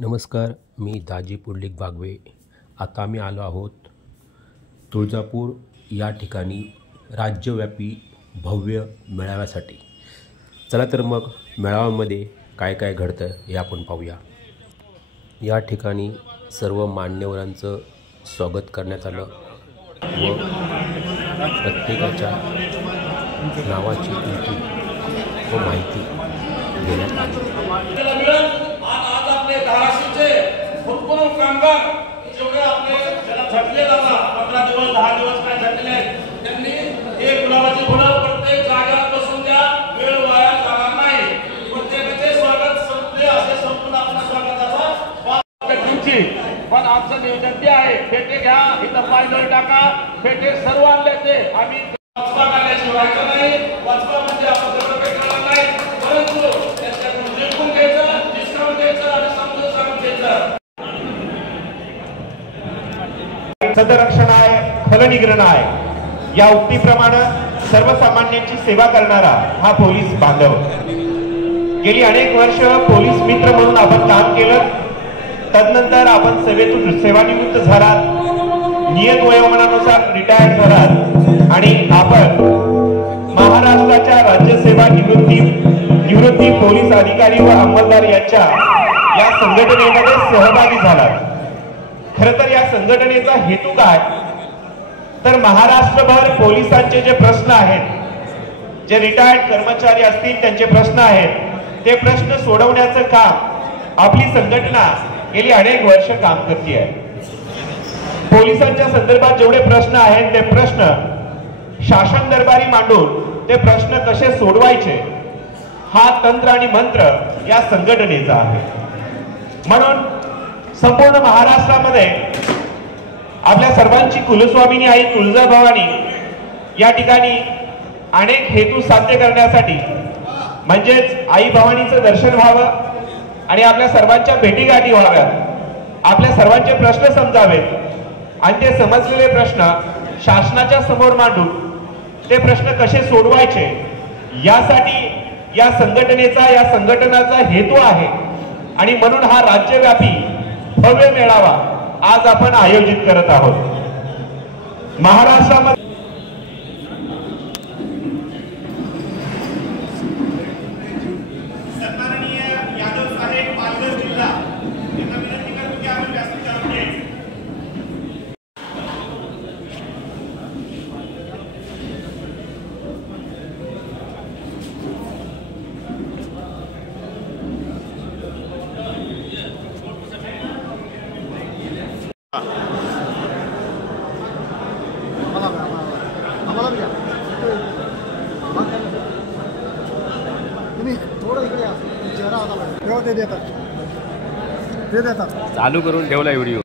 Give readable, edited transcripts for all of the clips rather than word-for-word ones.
नमस्कार, मी दाजी पुंडलिक बागवे। आता आम्ही आलो आहोत तुळजापूर या ठिकाणी राज्यव्यापी भव्य मेळाव्यासाठी। चला तर मग मेळाव्यामध्ये काय काय घडतं हे आपण पाहूया। या ठिकाणी सर्व मान्यवरांचं स्वागत करण्यात आलं व प्रत्येकाच्या नावाची उंची व माहिती देण्यात आली। भूतपूर्व कामगार जेवढे आपले झटले जातात 15 दिवस 10 दिवस काय झटले त्यांनी हे गुलाबाची फुलं प्रत्येक जागेवर बसून द्या, वेळ वाया जाणार नाही। प्रत्येकाचे स्वागत संपले असे संपून आपल्या स्वागताचा तुमची पण आमचं नियोजन ते आहे। फेटे घ्या, इथं पायदळ टाका, फेटे सर्व आणले ते आम्ही वाचपा काढल्याशिवाय नाही। वाचपा म्हणजे आपण सगळं पेटणार नाही, परंतु त्याच्यातून जिंकून घ्यायचं, डिस्काउंट द्यायचं आणि समजून सांगून द्यायचं। सदरक्षण आहे, फलनिग्रहण आहे या उक्तीप्रमाणे सर्वसामान्यांची सेवा करणारा हा पोलीस बांधव। गेली अनेक वर्ष पोलीस मित्र म्हणून आपण काम केलं। तदनंतर आपण सेवेतून सेवानिवृत्त झालात, नियत वयोमानानुसार रिटायर्ड झालात आणि आपण महाराष्ट्राच्या राज्यसेवा निवृत्ती पोलीस अधिकारी व अंमलदार यांच्या या संघटनेमध्ये सहभागी झालात। खरं तर या संघटनेचा हेतू काय, तर महाराष्ट्रभर पोलिसांचे जे प्रश्न आहेत, जे रिटायर्ड कर्मचारी असतील त्यांचे प्रश्न आहेत, ते प्रश्न सोडवण्याचं काम आपली संघटना गेली अनेक वर्ष काम करते आहे। पोलिसांच्या संदर्भात जेवढे प्रश्न आहेत ते प्रश्न शासन दरबारी मांडून ते प्रश्न कसे सोडवायचे हा तंत्र आणि मंत्र या संघटनेचा आहे। म्हणून संपूर्ण महाराष्ट्रामध्ये आपल्या सर्वांची कुलस्वामिनी आई तुळजाभवानी या ठिकाणी अनेक हेतू साध्य करण्यासाठी म्हणजेच आई भवानीचं दर्शन व्हावं आणि आपल्या सर्वांच्या भेटीगाठी व्हाव्यात, आपल्या सर्वांचे प्रश्न समजावेत आणि ते समजलेले प्रश्न शासनाच्या समोर मांडून ते प्रश्न कसे सोडवायचे यासाठी या संघटनाचा हेतू आहे। आणि म्हणून हा राज्यव्यापी भव्य मेळावा आज आपण आयोजित करत आहोत। महाराष्ट्रामध्ये सन्माननीय यादव साहेब पालघर जिल्हा यांना विनंती करतो की आपण व्यासपीठावर चालू करून ठेवला व्हिडिओ।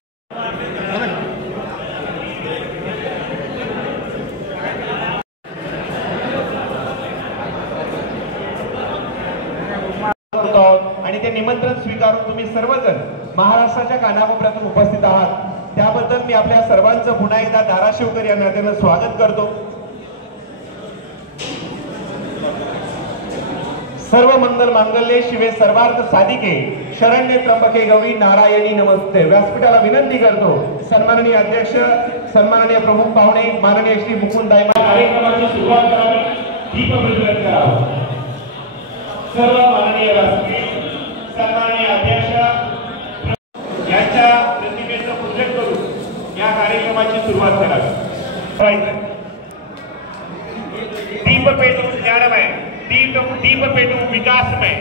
आणि ते निमंत्रण स्वीकारून तुम्ही सर्वजण महाराष्ट्राच्या कानाकोपऱ्यातून उपस्थित आहात त्याबद्दल मी आपल्या सर्वांचं पुन्हा एकदा धाराशिवकर या नात्यानं स्वागत करतो। सर्व मंगल मांगल्ये शिवे सर्वार्थ साधिके शरण्ये त्र्यंबके गौरी नारायणी नमस्ते। व्यासपीठाला विनंती करतो सन्माननीय अध्यक्ष, सन्माननीय प्रमुख पाहुणे माननीय श्री मुकुंद दायमा कार्यक्रमाची सुरुवात करावी, दीप प्रज्वलित करावं। सर्व माननीय व्यासपीठ सन्माननीय अध्यक्ष यांच्या प्रतिमेचं पूजन करून या कार्यक्रमाची सुरुवात करावी। दीप पेटू ज्ञानमय, दीप पेटू विकासमय,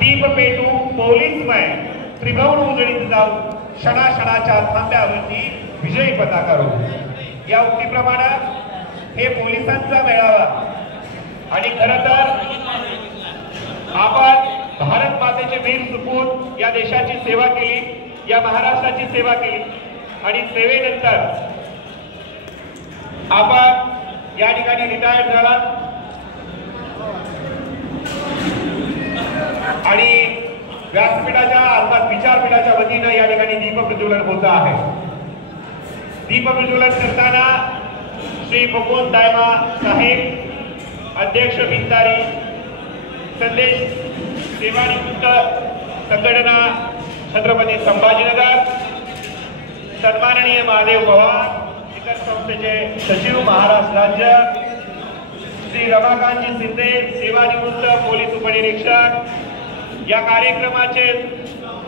दीप पेटू पोलीसमय, त्रिभुवन उजळीत जाऊ क्षणाक्षणाच्या थांब्यावरती विजयी पताका रोवू। या उक्तीप्रमाणे हे पोलिसांचा मेळावा आणि खरं तर आपण भारत मातेचे वीर सुपूत या देशाची सेवा केली, या महाराष्ट्राची सेवा केली आणि सेवेनंतर आपण या ठिकाणी रिटायर्ड झालात आणि व्यासपीठाच्या अर्थात विचारपीठाच्या वतीनं या ठिकाणी दीप प्रज्वलन होत आहे। दीप प्रज्वलन करताना श्री मुकुंद दायमा साहेब अध्यक्ष बिंदारी संदेश सेवानिवृत्त संघटना छत्रपती संभाजीनगर, सन्माननीय महादेव पवार इतर संस्थेचे सचिव महाराष्ट्र राज्य, श्री रमाकांतजी शिंदे सेवानिवृत्त पोलीस उपनिरीक्षक, या कार्यक्रमाचे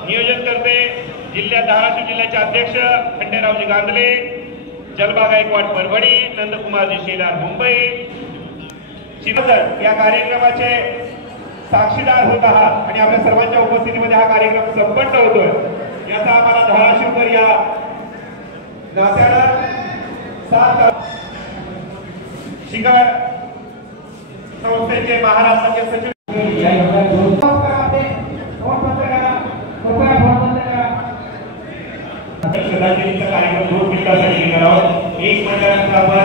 नियोजन करते धाराशिव जिल्ह्याचे अध्यक्ष खंडेरावजी गांधले, जलबा गायकवाड परभणी, नंदकुमारजी शेलार मुंबई, या कार्यक्रमाचे साक्षीदार होत आहात आणि आपल्या सर्वांच्या उपस्थितीमध्ये हा कार्यक्रम संपन्न होतोय याचा आम्हाला धाराशिवकर या नात्यानं साथ शिखर संस्थेचे महाराष्ट्राचे सचिव श्रद्धांजलीचा कार्यक्रम 2 मिनिटांसाठी घेणार आहोत. 1 मिनिटानंतर आपण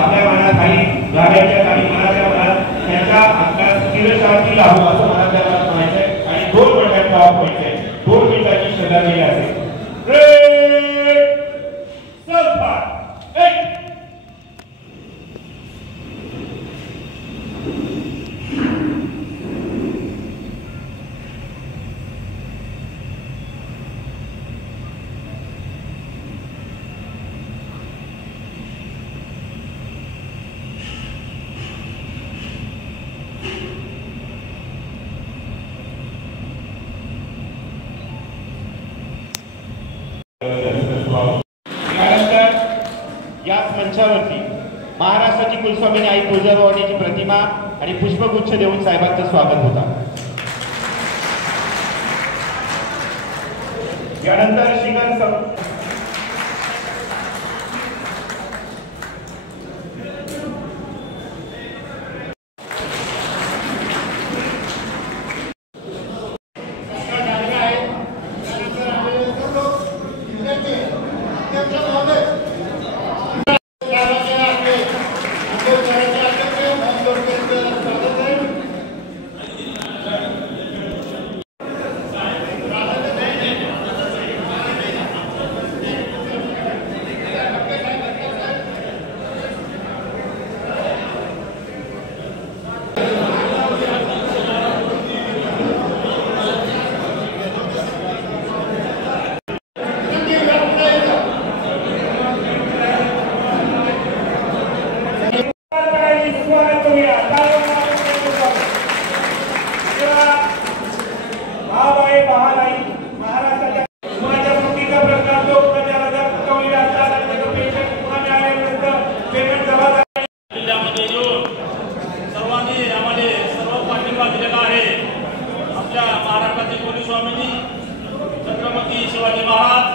आपल्या मनात काही जाग्याच्या काही मनाच्या मनात त्यांच्या अंगात चिरशांती लावू असं मनाच्या मनात म्हणायचंय आणि 2 मिनिटांचा ऑफ व्हायचंय. 2 मिनिटांची श्रद्धांजली असेल. त्यानंतर याच मंचावरती महाराष्ट्राची कुलस्वामिनी आई तुळजाभवानीची प्रतिमा आणि पुष्पगुच्छ देऊन साहेबांचं स्वागत होता. यानंतर शिखर छत्रपती शिवाजी महाराज,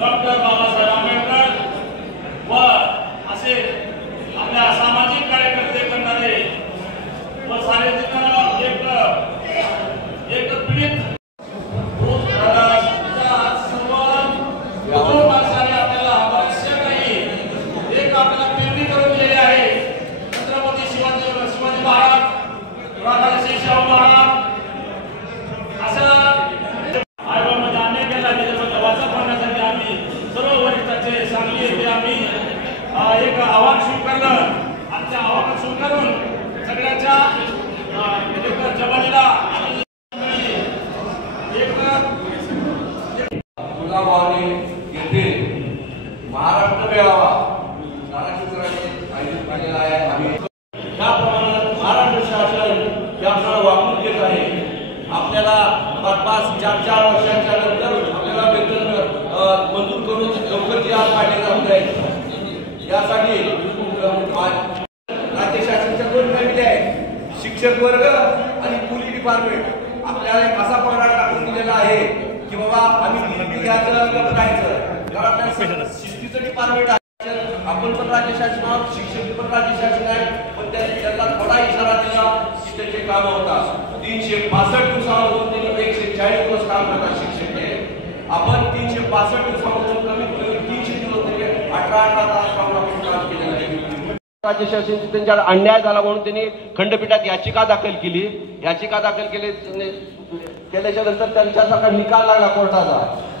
डॉक्टर बाबासाहेब आंबेडकर व असे आपल्या सामाजिक कार्यकर्ते करणारे व सार्वजनिक एक पीडित आपल्याला बऱ्याचशा काही एक आपल्याला प्रेरित करून दिलेले आहे. छत्रपती शिवाजी महाराज, राधाश्री शाहू महाराज एक आव्हान स्वीकारलं. आजच्या आव्हान स्वीकारून सगळ्याच्या जबानीला तुळजाभवानी येथे महाराष्ट्र मेळावा आयोजित केलेला आहे. आम्ही त्या प्रमाणात महाराष्ट्र शासन आपल्याला वागणूक देत आहे. आपल्याला 5-4 वर्षांच्या नंतर आपल्याला वेतन मंजूर करून लवकर जी आज काढले जात आहे. यासाठी राज्य शासनाच्या 2 फॅमिली आहेत, शिक्षक वर्ग आणि पोलीस डिपार्टमेंट. आपल्याला एक असा पगार टाकून दिलेला आहे की बाबा आम्ही घ्यायचं करायचं, कारण आपल्याला शिस्तीचं डिपार्टमेंट आहे. आपण पण राज्य शासन आहोत, शिक्षक पण राज्य शासन आहे, पण त्यांना थोडा इशारा दिला की त्याचे काम होतात. 365 दिवसामधून त्यांनी 140 दिवस काम करतात शिक्षक. आपण 365 दिवसामधून कमीत कमी 300 दिवस म्हणजे 18 तास काम केलेलं आहे. राज्य शासन त्यांच्यावर अन्याय झाला म्हणून त्यांनी खंडपीठात याचिका दाखल केली. याचिका दाखल केल्याच्या नंतर त्यांच्यासारखा निकाल लागला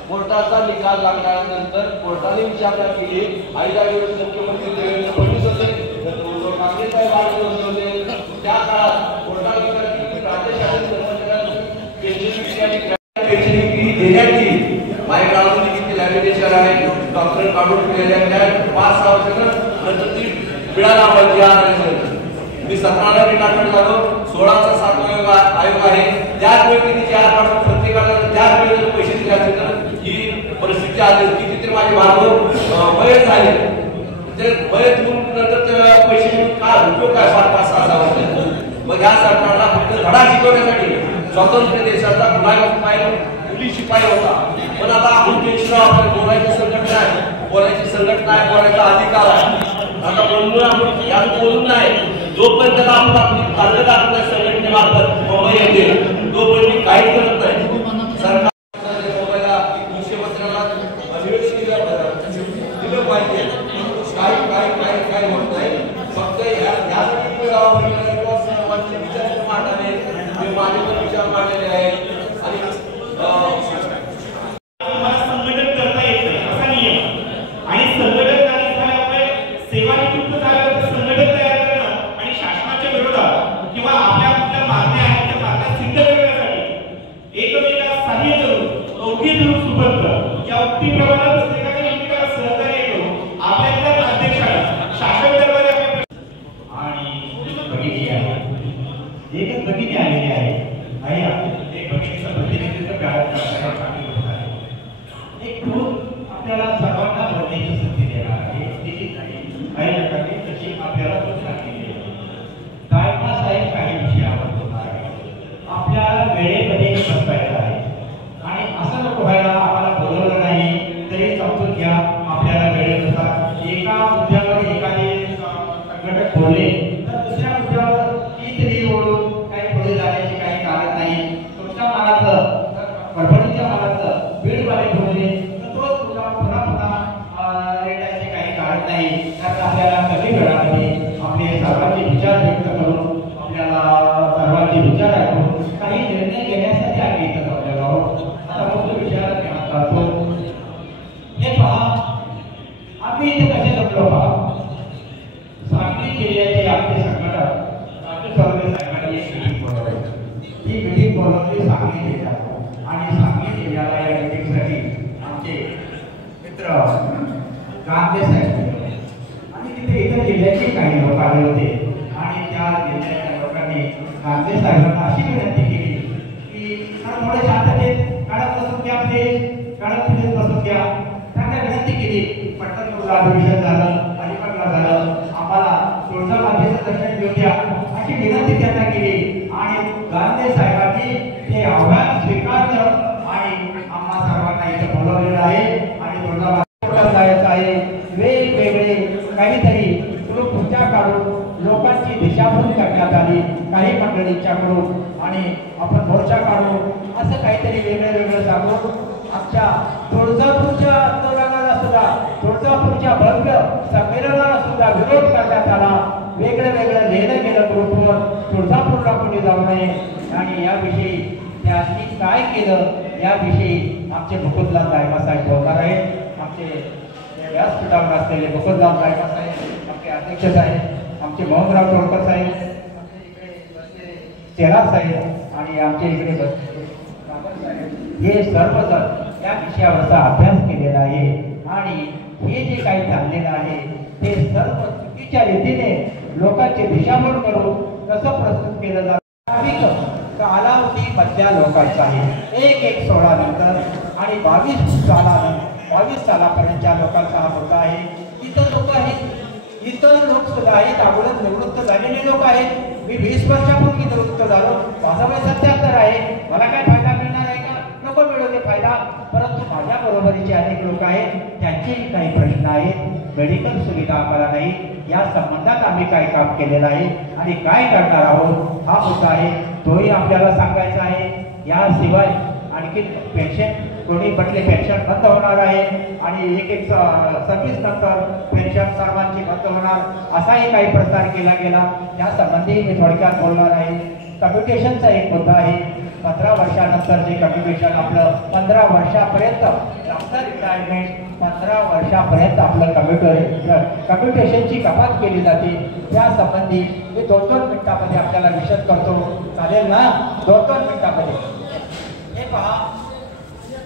कोर्टाचा निकाल लागल्यानंतर कोर्टाने विचारणा केली. आई जागेवर मुख्यमंत्री देवेंद्र फडणवीस होते, ठाकरे साहेब होते. त्या काळात कोर्टाने राज्य शासन कर्मचाऱ्यांना पेन्शन डॉक्टर काढून केलेल्या 5-6 वर्षानं नंतर ती मिळाला आम्हाला. मी 17ला रिटायरमेंट झालो. 16चा 7वा आयोग आहे. त्याच वेळी तिने 4 वर्ष प्रत्येकाला त्याच वेळेला पैसे दिले असते तर ही परिस्थिती आली. कितीतरी माझे भाऊ वयच झाले. ते वयच नंतर त्या पैसे काय उपयोग काय 5-6 वर्ष. मग या सरकारला फक्त धडा शिकवण्यासाठी स्वतंत्र देशाचा पोलीस शिपाई होता. पण आता आपण आपल्याला बोलायची संघटना आहे, बोलायची संघटना आहे, बोलायचा अधिकार आहे. आता बोलून आपण यात बोलून नाही. जोपर्यंत त्याला आपण आपली ताकद आपल्या संघटनेमार्फत मुंबई येते तोपर्यंत मी काहीच करत नाही. सरकार मुंबईला मुख्यमंत्र्याला दिलं पाहिजे. काही होत नाही. फक्त यासाठी सर्वांचे विचार मांडले, मी माझे पण विचार मांडलेले आहेत. आणि संघटन करता येत नाही असा नियम आणि संघटन झाल्यामुळे सेवानिवृत्त झाल्यावर संघटन तयार करणं आणि शासनाच्या विरोधात किंवा आपल्या कुठल्या मागण्या आहेत त्या मागण्या सिद्ध करण्यासाठी एकमेकाला सहाय्य करून अवघी धरून सुबंध या उक्तीप्रमाणे प्रत्येकाने एकमेकाला सहकार्य करून आपल्या अध्यक्षाला शासन दरबारी आणि बघितली आहे. एकच बघितली आलेली आहे आणि एक बघितलं प्रतिनिधित्व करत आहे. एक ग्रुप आपल्याला सर्वांना बोलण्याची संधी देणार आहे. काही लोकांनी तशी आपल्याला सांगितली गायकवाड साहेब काही विषयावर बोलणार आहे. आपल्याला वेळेमध्ये बसवायचं आहे आणि असं नको व्हायला आम्हाला बोलवलं नाही तरी समजून घ्या आपल्याला वेळेनुसार एका मुद्द्यावर एखादे संघटक बोलले तर दुसऱ्या मुद्द्यावर तीच ओढून काही पुढे जाण्याचे काही कारण नाही. तुमच्या मनातलं परभणीच्या मनातलं बीडवाले बोलले तर तोच तुला पुन्हा रेटायचे काही कारण नाही. कारण आपल्याला कमी वेळामध्ये आपले सर्वांचे विचार व्यक्त करून आपल्याला सर्वांचे विचार ऐकून काही निर्णय घेण्यासाठी आम्ही इथं जमलेलो आहोत. आता मुख्य विचारात घेण्यात जातो. हे पहा आम्ही इथे कसे जमलो पहा. सांगली जिल्ह्याचे आपले संघटक साहेबांनी एक मीटिंग बोलवली. ही मीटिंग बोलवली सांगली जिल्ह्यात आणि सांगली जिल्ह्याला या मीटिंगसाठी आमचे मित्र गांधे साहेब आणि तिथे इतर जिल्ह्याचे काही लोक आले होते आणि त्या जिल्ह्याच्या लोकांनी गांधे साहेबांना अशी विनंती केली की थोडे शांततेत काढत बसून घ्या, काढत फिरत बसून घ्या. त्यांना विनंती केली. पट्टणपूरला अधिवेशन झालं, अलिबागला झालं, आम्हाला तुळजामातेचं दर्शन घेऊन द्या अशी विनंती त्यांना केली आणि गांधे साहेबांनी ते आव्हान स्वीकारलं आणि आम्हा सर्वांना इथं बोलवलेलं आहे आणि तुळजामातेला जायचं आहे. वेगवेगळे काहीतरी ग्रुप खुर्च्या काढून लोकांची दिशाभूल करण्यात आली काही मंडळींच्याकडून आणि आपण मोर्चा काढू असं काहीतरी वेगळं वेगळं सांगून आमच्या तुळजापूरच्या आंदोलनाला सुद्धा तुळजापूरच्या भव्य संमेलनाला सुद्धा विरोध करण्यात आला. वेगळं वेगळं लिहिलं गेलं ग्रुपवर. तुळजापूरला कोणी जाऊ नये आणि याविषयी त्यांनी काय केलं याविषयी आमचे मुकुंदलाल गायकवाड साहेब बोलणार आहेत. आमचे व्यासपीठावर असलेले मुकुंदलाल गायकवाड साहेब, आमचे अध्यक्ष साहेब, आमचे मोहनराव तोडकर साहेब, शेलार साहेब आणि आमचे इकडे हे सर्वजण या विषयावरचा अभ्यास केलेला आहे आणि हे जे काही चाललेलं आहे ते सर्व चुकीच्या रीतीने लोकांची दिशाभूल करून कसं प्रस्तुत केलं जातं. कालावधी मधल्या लोकांचा आहे 1/1/16 नंतर आणि 22 सालापर्यंतच्या लोकांचा हा मुद्दा आहे. इतर लोक आहेत, इतर लोक सुद्धा आहेत, अगोदर निवृत्त झालेले लोक आहेत. मी 20 वर्षापूर्वी निवृत्त झालो, माझा वय 77 आहे. मला काय फायदा मिळणार आहे का? नको मिळू दे फायदा. परंतु माझ्या बरोबरीचे अनेक लोक आहेत, त्यांचेही काही प्रश्न आहेत. मेडिकल सुविधा आम्हाला नाही, या संबंधात आम्ही काय काम केलेलं आहे आणि काय करणार आहोत हा मुद्दा आहे. तोही आपल्याला सांगायचा आहे. याशिवाय आणखी पेन्शन कोणी म्हटले पेन्शन बंद होणार आहे आणि एक सर्व्हिस नंतर पेन्शन सर्वांची बंद होणार असाही काही प्रचार केला गेला. त्या संबंधी मी थोडक्यात बोलणार आहे. कम्युटेशनचा एक मुद्दा आहे. 15 वर्षानंतर जे कम्युटेशन आपलं 15 वर्षापर्यंत आफ्टर रिटायरमेंट 15 वर्षापर्यंत आपलं कम्युटेशनची कपात केली जाते. त्या संबंधी मी 2-2 मिनिटांमध्ये आपल्याला विशद करतो. चालेल ना? 2-2 मिनिटांमध्ये. हे पहा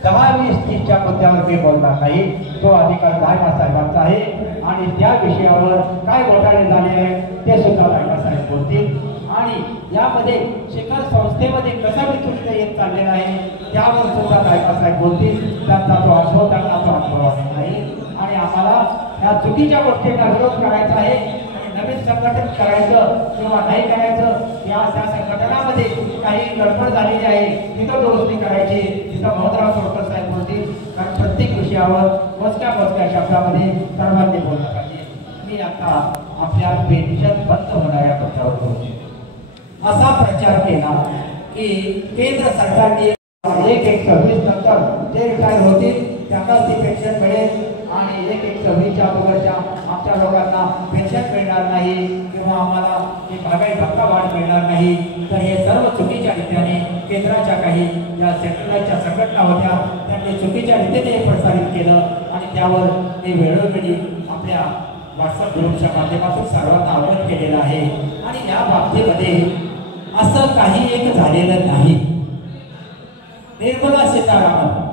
10-20-30च्या मुद्द्यावर मी बोलणार नाही. तो अधिकार दायमा साहेबांचा आहे आणि त्या विषयावर काय घोटाळे झाले आहे ते सुद्धा दायमा साहेब बोलतील. आणि यामध्ये शिखर संस्थेमध्ये कसा विकृत येत चाललेला आहे त्यावर सुद्धा दायमा साहेब बोलतील. त्यांचा तो अनुभव त्यांना तो अनुभव नाही आणि आम्हाला ह्या चुकीच्या गोष्टींना विरोध करायचा आहे. नवीन संघटन करायचं किंवा नाही करायचं त्या संघटनामध्ये काही गडबड झालेली आहे तिथं दुरुस्ती करायची. तिथं महोदराव तोडकर साहेब बोलतील. कारण प्रत्येक विषयावर मोजक्या शब्दामध्ये सर्वांनी बोललं पाहिजे. मी आता आपल्या पेन्शन बंद होणाऱ्या पक्षावर बोलतो. असा प्रचार केला की केंद्र सरकारने 1/1/26 नंतर जे रिटायर होतील त्यांनाच ती पेन्शन मिळेल आणि 1/1/26च्या अगोदरच्या आमच्या लोकांना पेन्शन मिळणार नाही किंवा आम्हाला ही महागाई भत्ता वाढ मिळणार नाही. तर हे सर्व चुकीच्या रीतीने केंद्राच्या काही ज्या सेंट्रलच्या संघटना होत्या त्यांनी चुकीच्या रीतीने प्रसारित केलं आणि त्यावर ते वेळोवेळी आपल्या व्हॉट्सअप ग्रुपच्या माध्यमातून सर्वांना अवगत केलेलं आहे. आणि या बाबतीमध्ये असं काही एक झालेलं नाही. निर्मला सीतारामन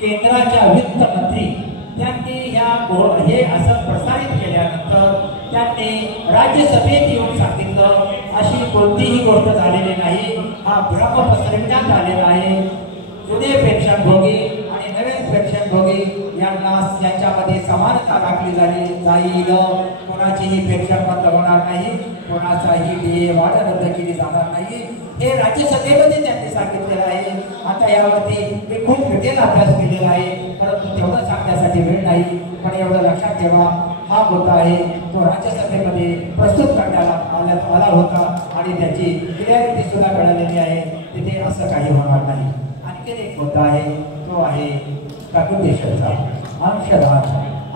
केंद्राच्या वित्त मंत्री त्यांनी हे असं प्रसारित केल्यानंतर त्यांनी राज्यसभेत येऊन सांगितलं अशी कोणतीही गोष्ट झालेली नाही. हा भ्रम पसरविण्यात आलेला आहे. जुने पेन्शनभोगी आणि नवीन पेन्शनभोगी यांच्यामध्ये समानता राखली जाईल. कोणाचीही पेन्शन बंद होणार नाही, कोणाचाही DA वाढ रद्द केली जाणार नाही हे राज्यसभेमध्ये त्यांनी सांगितलेलं आहे. आता यावरती मी खूप डिटेल अभ्यास केलेला आहे परंतु तेवढं सांगण्यासाठी वेळ नाही. पण एवढं लक्षात ठेवा हा मुद्दा आहे तो राज्यसभेमध्ये प्रस्तुत करण्यात आला होता आणि त्याची क्लिअरिटी सुद्धा मिळालेली आहे. तिथे असं काही होणार नाही. आणखी एक मुद्दा आहे तो आहे कॅल्क्युलेशनचा अंशदान.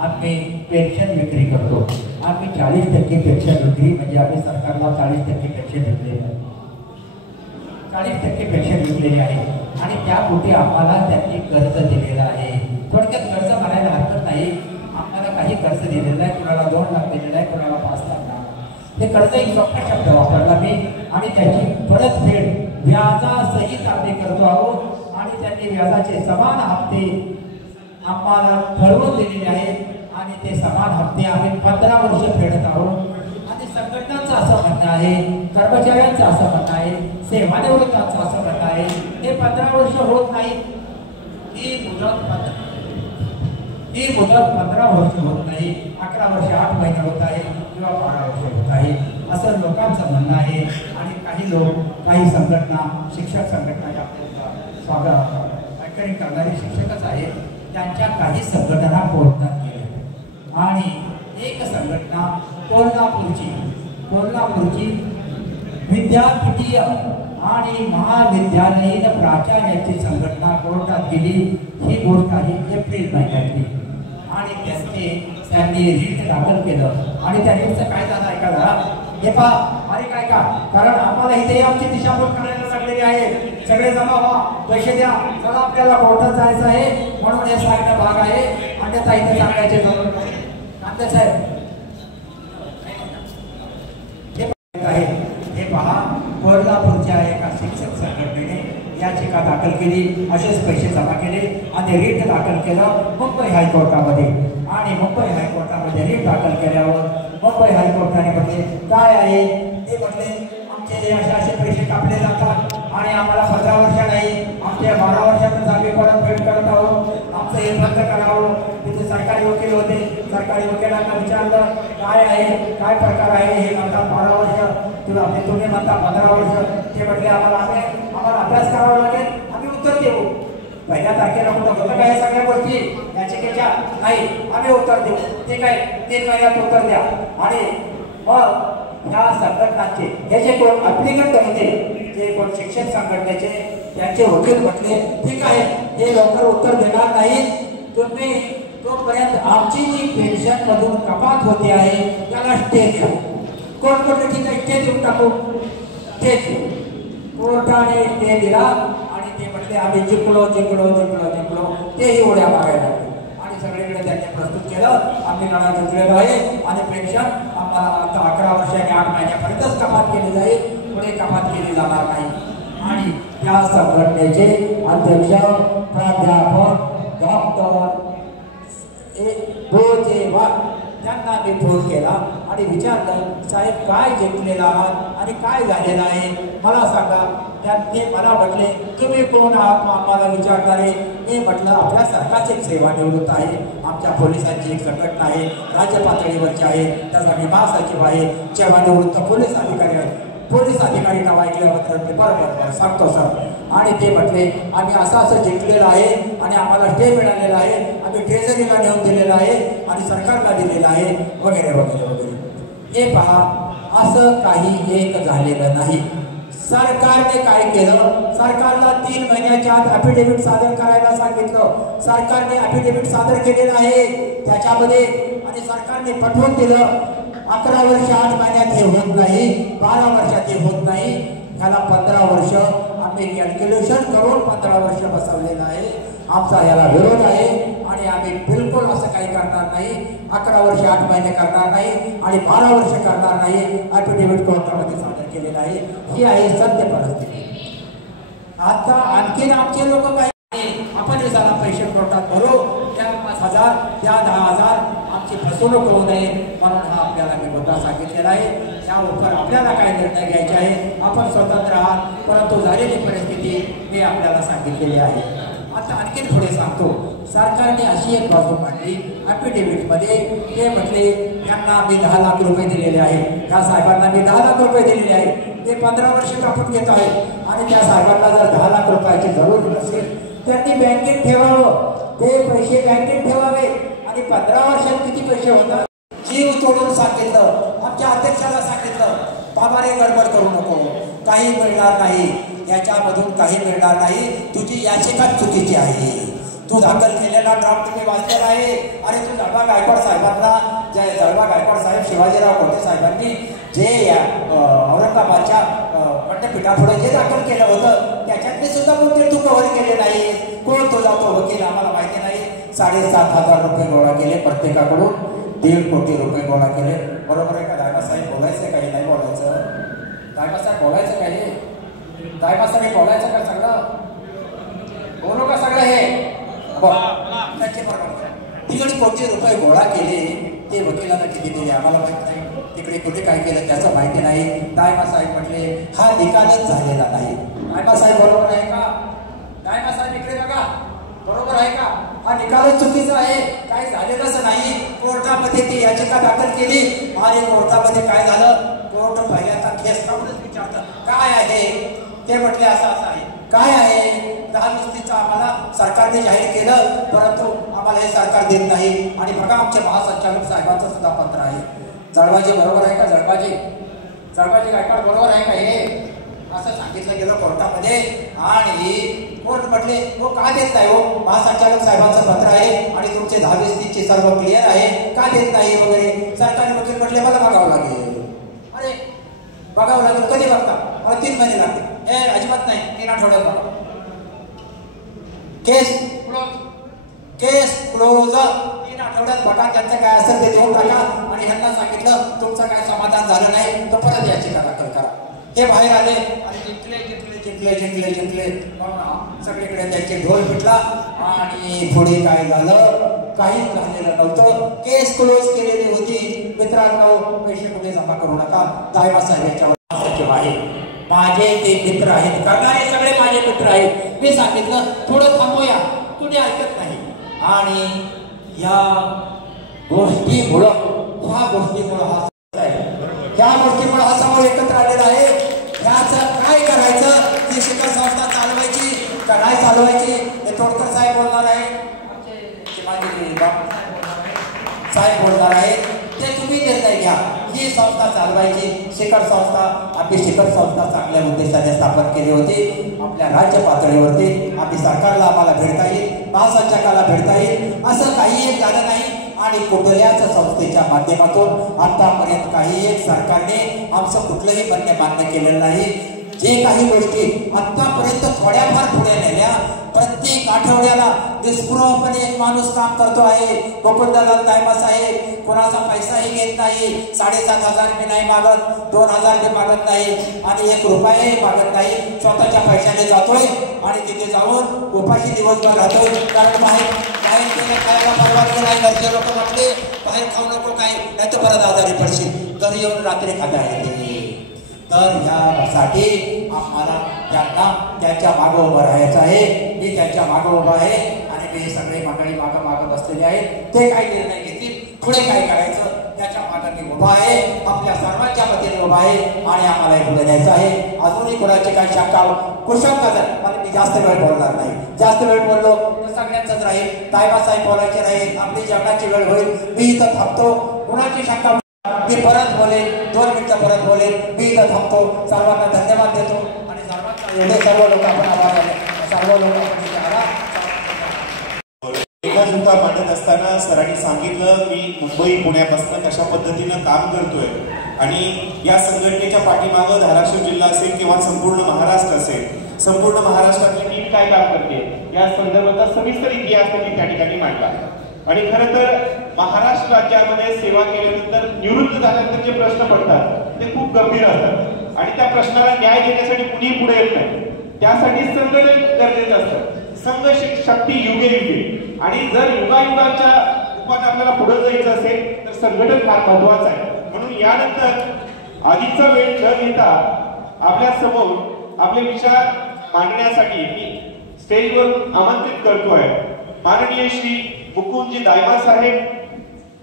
आम्ही पेन्शन विक्री करतो. आम्ही 40% पेन्शन विक्री म्हणजे आम्ही सरकारला 40% पेन्शन विकलेली आहे. 40% पेन्शन विकलेली आहे आणि त्यापोटी आम्हाला त्यांनी कर्ज दिलेलं आहे. थोडक्यात कर्ज भरायला हरकत नाही. आम्हाला काही कर्ज दिलेलं आहे. कुणाला 2 लाख दिलेलं आहे, कुणाला 5 लाख. ते कर्ज एक सोपा शब्द वापरला मी आणि त्याची परतफेड व्याजासहित आम्ही करतो आहोत आणि त्यांनी व्याजाचे समान हप्ते आम्हाला ठरवून दिलेले आहेत आणि ते समान हप्ते आम्ही 15 वर्ष फेडत आहोत. आणि संघटनांचं असं म्हणणं आहे, कर्मचाऱ्यांचं असं म्हणणं आहे, सेवानिवृत्तांचं असं म्हणणं आहे हे 15 वर्ष होत नाही. ही मुदत 15 वर्ष होत नाही. 11 वर्ष 8 महिने होत आहे किंवा 12 वर्ष होत आहे असं लोकांचं म्हणणं आहे. आणि काही लोक काही संघटना शिक्षक संघटना आपल्याला स्वागत करणारे शिक्षकच आहेत त्यांच्या काही संघटना कोर्टात गेल्या आणि एक संघटना कोल्हापूरची विद्यापीठीय आणि महाविद्यालयीन प्राचार्यांची संघटना कोर्टात गेली. ही गोष्ट आहे एप्रिल महिन्यातली आणि त्यांनी रीट दाखल केलं आणि त्या रीटचं काय झालं ऐका जरा. हे पहा अरे काय का कारण आम्हाला इथे आमची दिशाभूल करायला लागलेली आहे. सगळे जमा व्हा, पैसे द्या, चला आपल्याला कोर्टात जायचं आहे म्हणून हे सांगणं भाग आहे. अन्यथा इथे सांगायचे कांदे साहेब हे पहा कोल्हापूरच्या एका शिक्षक संघटनेने याचिका दाखल केली, असेच पैसे जमा केले आणि रीट दाखल केलं मुंबई हायकोर्टामध्ये. आणि मुंबई हायकोर्टामध्ये रीट दाखल केल्यावर मुंबई हायकोर्टाने म्हटले काय आहे ते म्हटले आमचे असे पैसे कापले जातात आणि आम्हाला 15 वर्ष नाही आमच्या 12 वर्षातच आम्ही परतफेड करत आहोत. आमचं हे बंद करावं. तिथे सरकारी वकील होते. सरकारी वकिलांना विचारलं काय आहे काय प्रकार आहे. हे म्हणतात 12 वर्ष तुम्ही म्हणता 15 वर्ष. ते म्हटले आम्हाला अभ्यास करावा लागेल. आम्ही उत्तर देऊ. पहिल्या तारखेला कुठं होतं काय सगळ्या गोष्टी याचिकेच्या नाही आम्ही उत्तर देऊ. ते काय 3 महिन्यात उत्तर द्या. आणि मग ह्या संघटनांचे हे जे कोण ॲप्लिकंट होते ते कोण शिक्षक संघटनेचे त्यांचे वकील म्हटले ठीक आहे हे लवकर उत्तर देणार नाही. तुम्ही तोपर्यंत आमची जी पेन्शन मधून कपात होते आहे त्याला स्टे द्या. कोण कोणते ठीक आहे स्टे देऊन टाकू. स्टे कोर्टाने स्टे दिला आणि ते म्हटले आम्ही जिंकलो तेही उड्या मागायला लागले आणि सगळीकडे त्यांनी प्रस्तुत केलं आम्ही लढा जिंकलेलो आहे आणि पेन्शन आम्हाला आता 11 वर्ष आणि 8 महिन्यापर्यंतच कपात केली जाईल, पुढे कपात केली जाणार नाही. आणि त्या संघटनेचे अध्यक्ष प्राध्यापक डॉक्टर त्यांना मी फोन केला आणि विचारलं, साहेब काय जिंकलेला आहात आणि काय झालेलं आहे मला सांगा. ते मला म्हटले, तुम्ही कोण आहात आम्हाला विचारणारे. मी म्हटलं, आपल्या सरकारची एक सेवानिवृत्त आहे, आमच्या पोलिसांची एक संघटना आहे, राज्य पातळीवरची आहे, त्याचा मी महासचिव आहे, सेवानिवृत्त पोलीस अधिकारी आहे. पोलीस अधिकारी नाव ऐकल्याबद्दल मी बरोबर सांगतो सर. आणि ते म्हटले, आम्ही असं जिंकलेलं आहे आणि आम्हाला स्टे मिळालेला आहे, आम्ही ट्रेझरीला नेऊन दिलेलं आहे आणि सरकारला दिलेलं आहे वगैरे वगैरे वगैरे. हे पहा, असं काही एक झालेलं नाही. सरकारने काय केलं, सरकारला 3 महिन्याच्या आत अफिडेव्हिट सादर करायला सांगितलं. सरकारने अफिडेव्हिट सादर केलेलं आहे त्याच्यामध्ये आणि सरकारने पटवून दिलं 11 वर्ष 8 महिन्यात हे होत नाही, 12 वर्षात हे होत नाही, ह्याला 15 वर्ष आम्ही कॅल्क्युलेशन करून 15 वर्ष बसवलेलं आहे. आमचा याला विरोध आहे आणि आम्ही बिलकुल असं काही करणार नाही. 11 वर्ष 8 महिने करणार नाही आणि 12 वर्ष करणार नाही. अफिडेव्हिट कोर्टामध्ये सादर केलेलं आहे. ही आहे सत्य परिस्थिती. आता आणखीन आमचे लोक काय, आपण जरा पैसे कोर्टात भरू, त्या 5,000 त्या 10,000 आमची फसवणूक होऊ नये म्हणून हा आपल्याला मी मुद्दा सांगितलेला आहे. त्यावर आपल्याला काय निर्णय घ्यायचे आहे, आपण स्वतंत्र आहात, परंतु झालेली परिस्थिती मी आपल्याला सांगितलेली आहे. आता आणखीन पुढे सांगतो. सरकारने अशी एक बाजू मांडली अफिडेव्हिटमध्ये. ते म्हटले, यांना मी 10 लाख रुपये दिलेले आहे, त्या साहेबांना मी 10 लाख रुपये दिलेले आहे, ते 15 वर्ष कापून घेत आहे आणि त्या साहेबांना जर 10 लाख रुपयाची जरूर नसेल त्यांनी बँकेत ठेवावं, ते पैसे बँकेत ठेवावे आणि 15 वर्षात किती पैसे होतात. जीव तोडून सांगितलं, आमच्या अध्यक्षाला सांगितलं, बाबा रे गडबड करू नको, काही मिळणार नाही, याच्यामधून काही मिळणार नाही, तुझी याचिका चुकीची आहे, तू दाखल केलेला ड्राफ्ट मी वाचलेला आहे. आणि तू जळबा गायकवाड साहेबांना, जळबा गायकवाड साहेब शिवाजीराव कोटे साहेबांनी जे औरंगाबादच्या खंडपीठापुढे जे दाखल केलं होतं त्याच्यातले सुद्धा कोणते तू कव्हर केले नाही. कोण तुझा तो वकील आम्हाला माहिती नाही. 7,500 रुपये गोळा केले प्रत्येकाकडून, 1.5 कोटी रुपये गोळा केले. बरोबर आहे का दायमासाहेब? बोलायचं काही नाही बोलायचं, दायमासाहेब बोलायचं काही, दायमासाहेब बोलायचं का सगळं, बोलू का सगळं हे? 1.5 कोटी रुपये गोळा केले. ते वकिलांना किती दिले आम्हाला माहित नाही, तिकडे कुठे काय केलं त्याचं माहिती नाही. दायमासाहेब म्हटले, हा निकालच झालेला नाही. दायमासाहेब बरोबर आहे का? दायमासाहेब इकडे बघा, बरोबर आहे का? हा निकालच चुकीचा आहे, काही झालेलंच नाही. कोर्टामध्ये ती याचिका दाखल केली आणि कोर्टामध्ये काय झालं, कोर्ट पहिल्यांदा केस काढूनच विचारतं काय आहे. ते म्हटले असं असं आहे. काय आहे? 10 आम्हाला सरकारने जाहीर केलं, परंतु आम्हाला हे सरकार देत नाही. आणि बघा आमच्या महासंचालक साहेबांचं सुद्धा पत्र आहे. जळबाजी बरोबर आहे का? जळबाजी गायकवाड बरोबर आहे का? हे असं सांगितलं गेलं कोर्टामध्ये. आणि कोर्ट म्हटले, हो का देत नाही, हो महासंचालक साहेबांचं पत्र आहे आणि तुमचे 10-20 सर्व क्लिअर आहे, का देत नाही वगैरे. सरकारी वकील म्हटले, मला बघावं लागेल. अरे बघावं लागेल, कधी बघता? मला 3 महिने लागते. अजिबात नाही, 3 आठवड्यात बघा. केस क्लोज. 3 आठवड्यात बघा, त्यांचं काय असेल ते देऊन टाका. आणि ह्यांना सांगितलं, तुमचं काय समाधान झालं नाही तर परत याचिका दाखल करा. हे बाहेर आले आणि जिंकले सगळीकडे त्यांचे ढोल पिटला. आणि पुढे काय झालं, काहीच झालेलं नव्हतं. केस क्लोज केलेली होती. मित्रांनो, पैसे कुठे जमा करू नका. दायमासाहेब याच्यावर आहे, माझे ते मित्र आहेत, करणारे सगळे माझे मित्र आहेत. मी सांगितलं थोडं थांबूया, कुणी ऐकत नाही. आणि या गोष्टीमुळं हा समोर एकत्र आलेला आहे. याचं काय करायचं, ही शिखर संस्था चालवायची का नाही चालवायची, हे तोडकर साहेब बोलणार आहे, साहेब बोलणार आहे. ते तुम्ही निर्णय घ्या. ही संस्था चालवायची, शिखर संस्था, आपली शिखर संस्था चांगल्या उद्देशाने स्थापन केली होती. आपल्या राज्य पातळीवरती आम्ही सरकारला आम्हाला भेटता येईल, महासंचालकाला भेटता येईल, असं काही एक झालं नाही. आणि कुठल्याच संस्थेच्या माध्यमातून आतापर्यंत काही एक सरकारने आमचं कुठलंही म्हणणे मान्य केलेलं नाही. जे काही गोष्टी आतापर्यंत थोड्याफार पुढे नेल्या, प्रत्येक आठवड्याला निस्पृहपणे एक माणूस काम करतो आहे. मुकुंदलाल दायमा साहेब कोणाचा पैसाही घेत नाही, 7,500 मी नाही मागत, 2,000 मी मागत नाही आणि 1 रुपयाही मागत नाही. स्वतःच्या पैशाने जातोय आणि तिथे जाऊन उपाशी दिवसभर राहतोय. कारण बाहेर खायला परवानगी नाही. घरचे लोक म्हटले बाहेर खाऊ नको काय, नाही तर परत आजारी पडशील, घरी येऊन रात्री खाता येते. तर ह्यासाठी आम्हाला त्यांना त्यांच्या मागं उभं राहायचं आहे. मी त्यांच्या मागं उभा आहे आणि मी सगळे मंडळी मागं बसलेले आहेत. ते काय निर्णय घेतील, पुढे काय करायचं त्याच्या मागं मी उभा आहे. आपल्या सर्वांच्या वतीने उभा आहे आणि आम्हाला हे पुढे द्यायचं आहे. अजूनही कोणाची काही शंका कुशंका जर मला मी जास्त वेळ बोलणार नाही. जास्त वेळ बोललो तर सगळ्यांचंच राहील. दायमासाहेब बोलायचे राहील, आपली जेवणाची वेळ होईल. मी इथं थांबतो. कुणाची शंका मी परत बोलेन, 2 मिनिटं परत बोलेन. मी इथं थांबतो. सर्वांना धन्यवाद देतो आणि सर्वांना एवढे सर्व लोक आपण आभार आहे. सर्व लोक एका झुका मांडत असताना सरांनी सांगितलं मी मुंबई पुण्यापासून कशा पद्धतीनं काम करतोय आणि या संघटनेच्या पाठीमागं धाराशिव जिल्हा असेल किंवा संपूर्ण महाराष्ट्र असेल, संपूर्ण महाराष्ट्रातली टीम काय काम करते या संदर्भाचा सविस्तर इतिहास त्यांनी त्या ठिकाणी मांडला. आणि खरं तर महाराष्ट्र राज्यामध्ये सेवा केल्यानंतर निवृत्त झाल्यानंतर जे प्रश्न पडतात ते खूप गंभीर असतात आणि त्या प्रश्नाला न्याय देण्यासाठी कुणी पुढे येत नाही. त्यासाठी संघटन गरजेचं असतं. संघ शक्ती युगे युगे आणि जर युगायुगाच्या रूपात आपल्याला पुढे जायचं असेल तर संघटन फार महत्वाचं आहे. म्हणून यानंतर आधीचा वेळ न घेता आपल्या समोर आपले विचार मांडण्यासाठी मी स्टेजवर आमंत्रित करतोय माननीय श्री मुकुंदजी दायमा साहेब,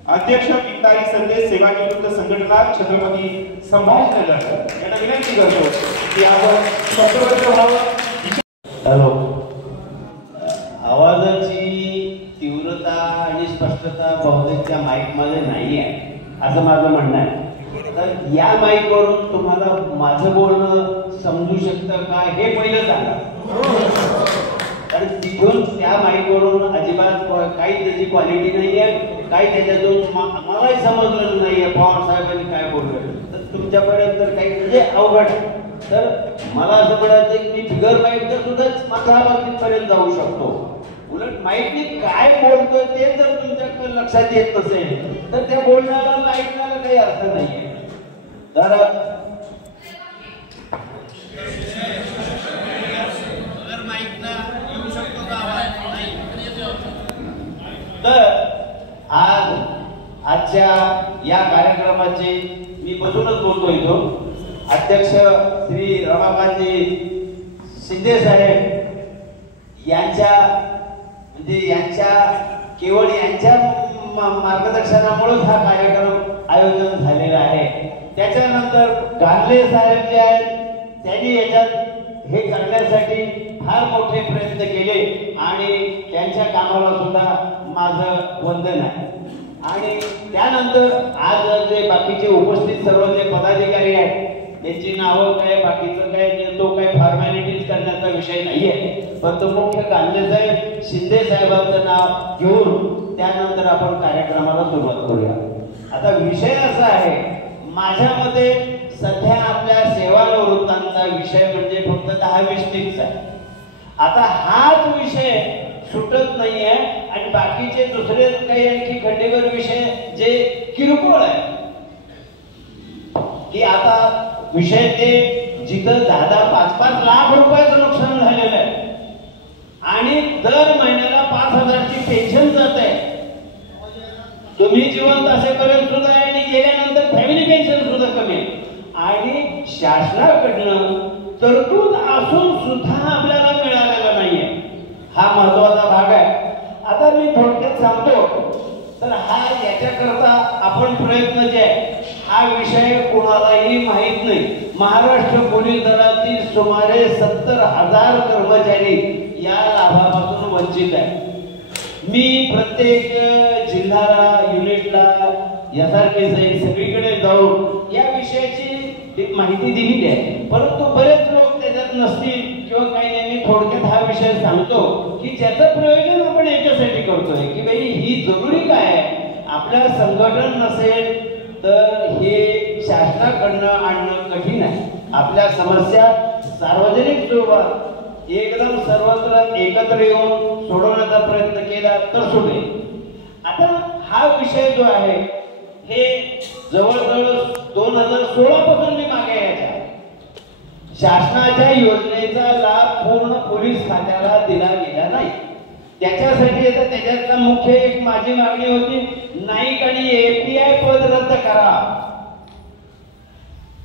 अध्यक्ष पिंतारी संदेश सेवानिवृत्त संघटना छत्रपती संभाजीनगर यांना विनंती करतो की आपण संपर्क व्हावं. हॅलो, आवाजाची तीव्रता आणि स्पष्टता बहुतेकच्या माईकमध्ये नाही आहे असं माझं म्हणणं आहे. तर या माईकवरून तुम्हाला माझं बोलणं समजू शकतं का हे पहिलं सांगा. कारण तिथून त्या माईकवरून अजिबात काही त्याची क्वालिटी नाही आहे, काही त्याच्यातून मलाही समजलं नाही आहे पवार साहेबांनी काय बोललं. तर तुमच्यापर्यंत काही म्हणजे अवघड आहे. तर मला असं म्हणायचं की मी फिगर माईकचं सुद्धाच माझ्या बाबतीपर्यंत जाऊ शकतो. उलट माईकने काय बोलतोय ते जर तुमच्या लक्षात येत नसेल तर त्या बोलण्याला ऐकण्याला काही अर्थ नाहीये. तर आजच्या या कार्यक्रमाचे मी बसूनच बोलतो इथं. अध्यक्ष श्री रमाकांतजी शिंदे साहेब यांच्या केवळ यांच्या मार्गदर्शनामुळेच हा कार्यक्रम आयोजन झालेला आहे. त्याच्यानंतर गांधले साहेब जे आहेत त्यांनी याच्यात हे करण्यासाठी फार मोठे प्रयत्न केले आणि त्यांच्या कामाला सुद्धा माझं वंदन आहे. आणि त्यानंतर आज जे बाकीचे उपस्थित सर्व जे पदाधिकारी आहेत त्यांची नावं काय बाकीचं काय तो काय फॉर्मॅलिटीज करण्याचा विषय नाहीये, पण तो मुख्य गांधले साहेब शिंदे साहेबांचं नाव घेऊन त्यानंतर आपण कार्यक्रमाला सुरुवात करूया. आता विषय असा आहे, माझ्या मते सध्या आपल्या सेवानिवृत्तांचा विषय म्हणजे फक्त 10-20 आहे. आता हाच विषय सुटत नाहीये आणि बाकीचे दुसरे काही आणखी खंडेवर विषय जे किरकोळ आहे की आता विषय ते जिथं 10-5 लाख रुपयाचं नुकसान झालेलं आहे आणि दर महिन्याला 5,000ची पेन्शन जात आहे. तुम्ही जिवंत असेपर्यंत सुद्धा आणि गेल्यानंतर फॅमिली पेन्शन सुद्धा कमी आणि शासनाकडनं तरतूद असून सुद्धा आपल्याला मिळालेला नाहीये. हा महत्वाचा भाग आहे. आता मी थोडक्यात सांगतो तर हा याच्याकरता आपण प्रयत्न जे आहे हा विषय कोणालाही माहीत नाही. महाराष्ट्र पोलीस दलातील सुमारे 70,000 कर्मचारी या लाभापासून वंचित आहे. मी प्रत्येक जिल्ह्याला युनिटला यासारखे सगळीकडे जाऊन या विषयाची माहिती दिलेली आहे, परंतु बरेच लोक त्याच्यात नसतील किंवा काही नाही. मी थोडक्यात हा विषय सांगतो की ज्याचं प्रयोजन आपण याच्यासाठी करतोय की बाई ही जरुरी काय आहे. आपल्या संघटन नसेल तर हे शासनाकडनं आणणं कठीण आहे. आपल्या समस्या सार्वजनिक स्वरूपात एकदम सर्वत्र एकत्र येऊन सोडवण्याचा प्रयत्न केला तर सोडेल. आता हा विषय जो आहे हे जवळजवळ 2016 पासून मी मागे यायच्या शासनाच्या योजनेचा लाभ पूर्ण पोलीस खात्याला दिला गेला नाही. त्याच्यासाठी आता त्याच्यातला मुख्य एक माझी मागणी होती, नाईक आणि एपीआय पद रद्द करा.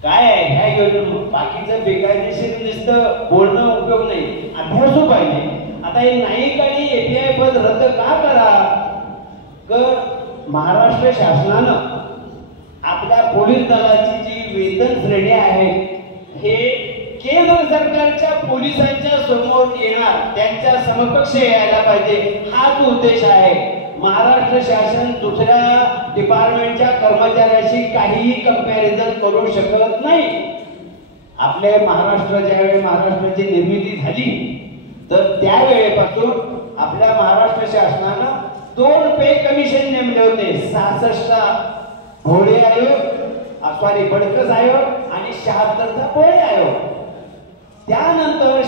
काय आहे ह्या योजना, बाकीचं बेकायदेशीर नुसतं बोलणं उपयोग नाही, अभ्यासू पाहिजे. आता हे नाईक आणि एपीआय पद रद्द का करा? महाराष्ट्र शासनानं आपल्या पोलीस दलाची जी वेतन श्रेणी आहे हे केंद्र सरकारच्या पोलिसांच्या समोर येणार, त्यांच्या समकक्ष यायला पाहिजे, हाच उद्देश आहे. महाराष्ट्र शासन दुसऱ्या डिपार्टमेंटच्या कर्मचाऱ्याशी काहीही कंपॅरिझन करू शकत नाही. आपल्या ज्यावेळी महाराष्ट्राची निर्मिती झाली तर त्यावेळेपासून आपल्या महाराष्ट्र शासनानं 2 पे कमिशन नेमले होते. 66चा भोळे आयोग, बडकस आयोग आणि 76चा पोळे आयोग. त्यानंतर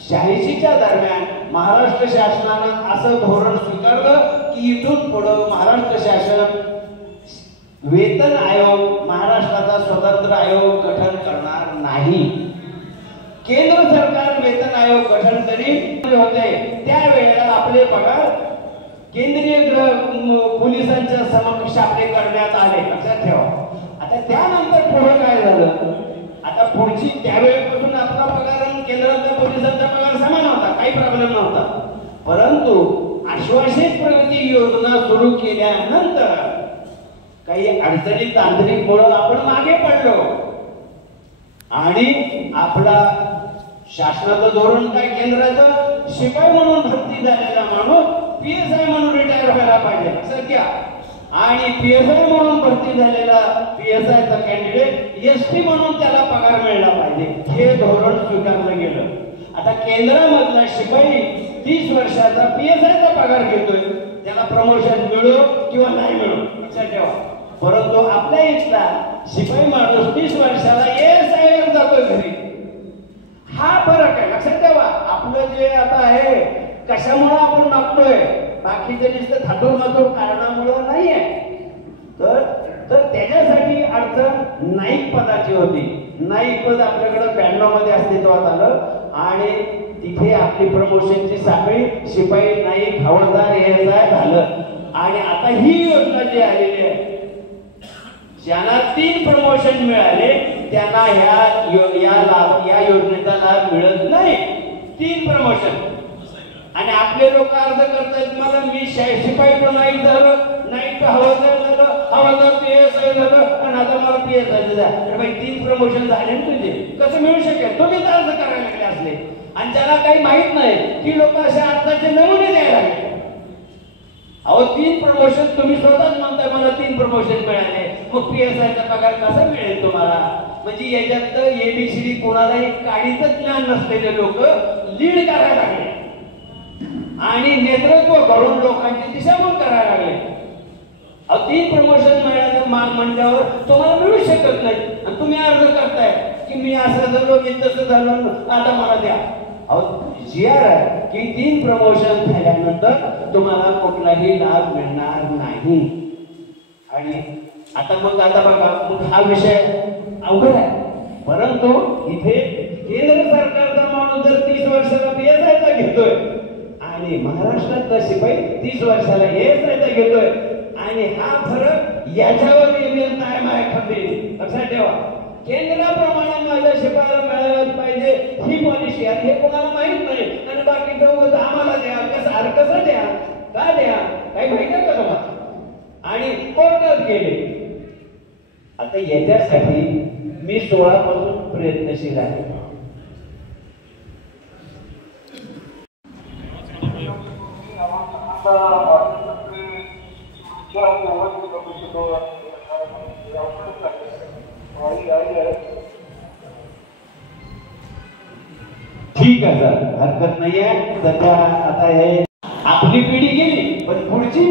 86च्या दरम्यान महाराष्ट्र शासनानं असं धोरण स्वीकारलं की इथून पुढे महाराष्ट्र शासन वेतन आयोग, महाराष्ट्राचा स्वतंत्र आयोग गठन करणार नाही. केंद्र सरकार वेतन आयोग गठन करीत होते त्यावेळेला आपले पगार केंद्रीय पोलिसांच्या समकक्ष आपले करण्यात आले, लक्षात ठेवा. आता त्यानंतर पुढे काय झालं, आता पुढची त्यावेळेपासून आपला पगार आणि केंद्रातल्या पोलिसांचा पगार समान होता, काही प्रॉब्लेम नव्हता. परंतु आश्वासित प्रगती योजना सुरू केल्यानंतर काही अडचणी तांत्रिकमुळे आपण मागे पडलो आणि आपला शासनाचं धोरण काय, केंद्राचं शिपाई म्हणून भरती झालेला माणूस पीएसआय म्हणून रिटायर व्हायला पाहिजे, लक्षात घ्या. आणि पीएसआय म्हणून भरती झालेला पीएसआयचा कॅन्डिडेट एसटी म्हणून त्याला पगार मिळाला पाहिजे, हे धोरण स्वीकारलं गेलं. आता केंद्रामधला शिपाई 30 वर्षाचा पीएसआयचा पगार घेतोय, त्याला प्रमोशन मिळो किंवा नाही मिळो, लक्षात ठेवा. परंतु आपल्या इथला शिपाई माणूस 30 वर्षाला एएसआय वर जातोय घरी. हा फरक आहे, लक्षात ठेवा. आपलं जे आता आहे कशामुळे आपण मागतोय, बाकीचे नुसतं थाटून कारणामुळे नाही आहे. तर त्याच्यासाठी अडचण नाईक पदाची होती. नाईक पद आपल्याकडे 92 मध्ये अस्तित्वात आलं आणि तिथे आपली प्रमोशनची साखळी शिपाई, नाईक, हवालदार, एएसआय झालं. आणि आता ही योजना जी आलेली आहे, ज्यांना 3 प्रमोशन मिळाले त्यांना या योजनेचा लाभ मिळत नाही. 3 प्रमोशन. आणि आपले लोक अर्ज करतायत, मला मी शिपाई तो नाईक झालं, नाईक तो हवालदार झालं, हवालदार पीएसआय झालं आणि आता मला पीएसआय द्या. अरे भाई 3 प्रमोशन झाले तुझे, कसं मिळू शकेल? तुम्हीच अर्ज करायला लागले असले. आणि ज्याला काही माहित नाही ती लोक अशा अर्जाचे नमुने द्यायला लागले. अहो 3 प्रमोशन तुम्ही स्वतःच म्हणताय मला 3 प्रमोशन मिळाले, मग पीएसआयचा पगार कसा मिळेल तुम्हाला? म्हणजे याच्यात एबीसीडी कोणालाही काडीच ज्ञान नसलेले लोक लीड करायला लागले आणि नेतृत्व करून लोकांची दिशाभूल करायला लागले. अहो 3 प्रमोशन मिळालं म्हणल्यावर तुम्हाला मिळू शकत नाही आणि तुम्ही अर्ज करताय की मी असं झालो, मी तसं झालो, आता मला द्या. अहो जीआर आहे की 3 प्रमोशन झाल्यानंतर तुम्हाला कुठलाही लाभ मिळणार नाही. आणि आता बघा, मग हा विषय अवघड आहे. परंतु इथे केंद्र सरकारचा माणूस जर 30 वर्षाला पीएसआयचा घेतोय आणि महाराष्ट्रातला शिपाई 30 वर्षाला एएसआयचा घेतोय आणि हा फरक याच्यावर रिअल टाइम आहे खबरी, लक्षात ठेवा. केंद्राप्रमाणे माझ्या शिपायाला मिळायलाच पाहिजे ही पॉलिसी आहे, हे कोणाला माहित नाही. आणि बाकीचं आम्हाला द्या, कसं द्या, का द्या, काही माहिती आहे का तुम्हाला? आणि कोर्टात गेले. आता याच्यासाठी मी 16 पासून प्रयत्नशील आहे. ठीक आहे सर, हरकत नाहीये. सध्या आता हे आपली पिढी गेली पण पुढच्या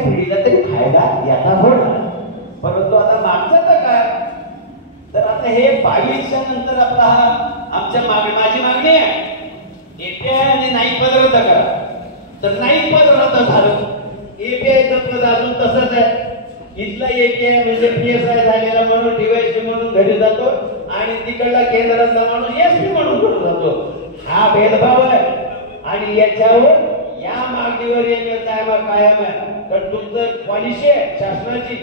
पिढीला तरी फायदा याचा होणार. परंतु आता मागचं तर काय, तर आता हे 22च्या नंतर आपला हा आमच्या माझी मागणी आहे, एपीआय आणि नाईक पद रद्द करा. तर नाईक पद रद्द झालं, एपीआयचं पद अजून तसंच आहे. इथला एपीआय म्हणजे पीएसआय झालेला म्हणून डीवायसी म्हणून घरी जातो आणि तिकडला केंद्रातला माणूस एसपी म्हणून घरी जातो. हा भेदभाव आहे आणि याच्यावर या मागणीवर कायम आहे. तर तुमचं पॉलिसी आहे शासनाची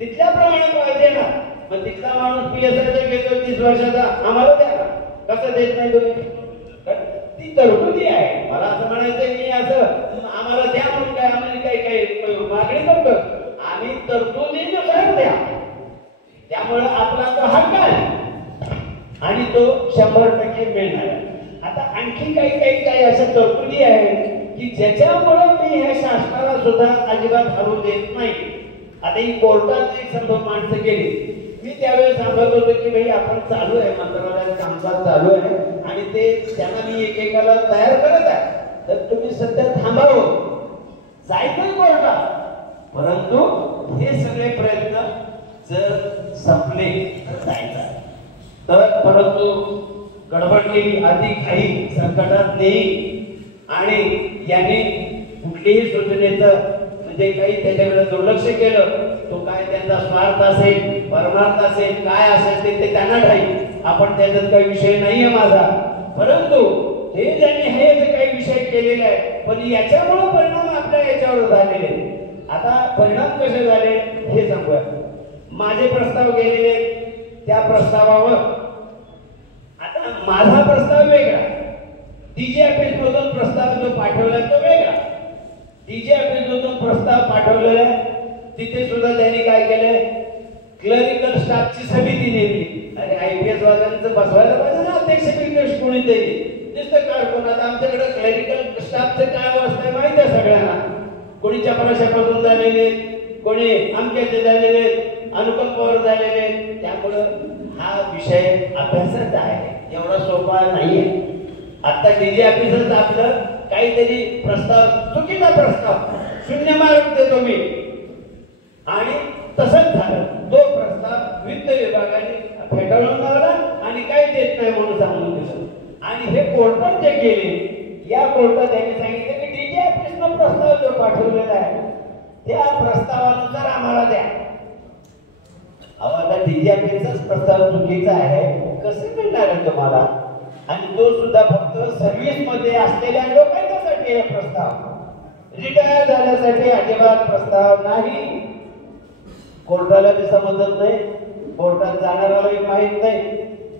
तिथल्याप्रमाणे पाहिजे ना. मग तिथला माणूस पीएसआयचा घेतो 30 वर्षाचा, आम्हाला द्या ना. कसं देत नाही तुम्ही? ती तरतुदी आहे. मला असं म्हणायचं मी असं आम्हाला द्या म्हणून काय आम्हाला काही मागणी करतो, आम्ही तरतुदीनुसार द्या. त्यामुळे आपला तो हक्क आहे आणि तो 100% मिळणार आहे. आता आणखी काही अशा तरतुदी आहेत की ज्याच्यामुळे मी ह्या शासनाला सुद्धा अजिबात हलवू देत नाही. आता ही कोर्टात एक संभव माणसं गेली, मी त्यावेळेस सांगत होतो की भाई आपण चालू आहे, मंत्रालयात कामकाज चालू आहे आणि ते त्यांना मी एकेकाला तयार करत आहे. तर तुम्ही सध्या थांबावं, जायचं कोर्टात. परंतु हे सगळे प्रयत्न जर संपले तर जायचं. तर परंतु गडबड केली, अधिक काही संकटात नेई आणि यांनी कुठलीही सूचनेचं म्हणजे काही त्याच्याकडे दुर्लक्ष केलं. तो काय त्यांचा स्वार्थ असेल, परमार्थ असेल, काय असेल ते त्यांना ठाई. आपण त्याच्यात काही विषय नाहीये माझा. परंतु हे ज्यांनी हे जे काही विषय केलेले आहे पण याच्यामुळे परिणाम आपल्या याच्यावर झालेले. आता परिणाम कसे झाले हे सांगूया. माझे प्रस्ताव गेलेले, त्या प्रस्तावावर आता माझा प्रस्ताव वेगळा, डीजे ऑफिस मधून प्रस्ताव जो पाठवला तो वेगळा. डीजे ऑफिस मधून प्रस्ताव पाठवलेला तिथे सुद्धा त्यांनी काय केलंय, क्लरिकल स्टाफची समिती नेमली. अरे आयपीएस वाल्यांचं बसवायला पाहिजे ना अध्यक्ष बिध्यक्ष कोणीतरी. नुसतं कारकून आता आमच्याकडे क्लरिकल स्टाफचे काय अवस्था आहे माहिती आहे सगळ्यांना. कोणी चपराशापासून झालेले, कोणी अमक्याचे झालेले, अनुपम पवार झालेले. त्यामुळं हा विषय अभ्यासाचा आहे, एवढा सोपा नाहीये. आता डीजे ऑफिसच आपलं काहीतरी प्रस्ताव, चुकीचा प्रस्ताव 0 मार्क देतो मी आणि तसंच झालं. तो प्रस्ताव वित्त विभागाने फेटाळून लावला आणि काही देत नाही म्हणून सांगून दिलं. आणि हे कोर्टात जे गेले, या कोर्टात त्यांनी सांगितलं की डीजे ऑफिसनं प्रस्ताव जो पाठवलेला आहे त्या प्रस्तावानुसार आम्हाला द्या. आता डीजे ऑफिसचाच प्रस्ताव चुकीचा आहे, कसं मिळणार आहे तुम्हाला? आणि तो सुद्धा फक्त सर्व्हिस मध्ये असलेल्या लोकांसाठी आहे प्रस्ताव, रिटायर झाल्यासाठी अजिबात प्रस्ताव नाही. कोर्टाला बी समजत नाही, कोर्टात जाणाऱ्यालाही माहित नाही,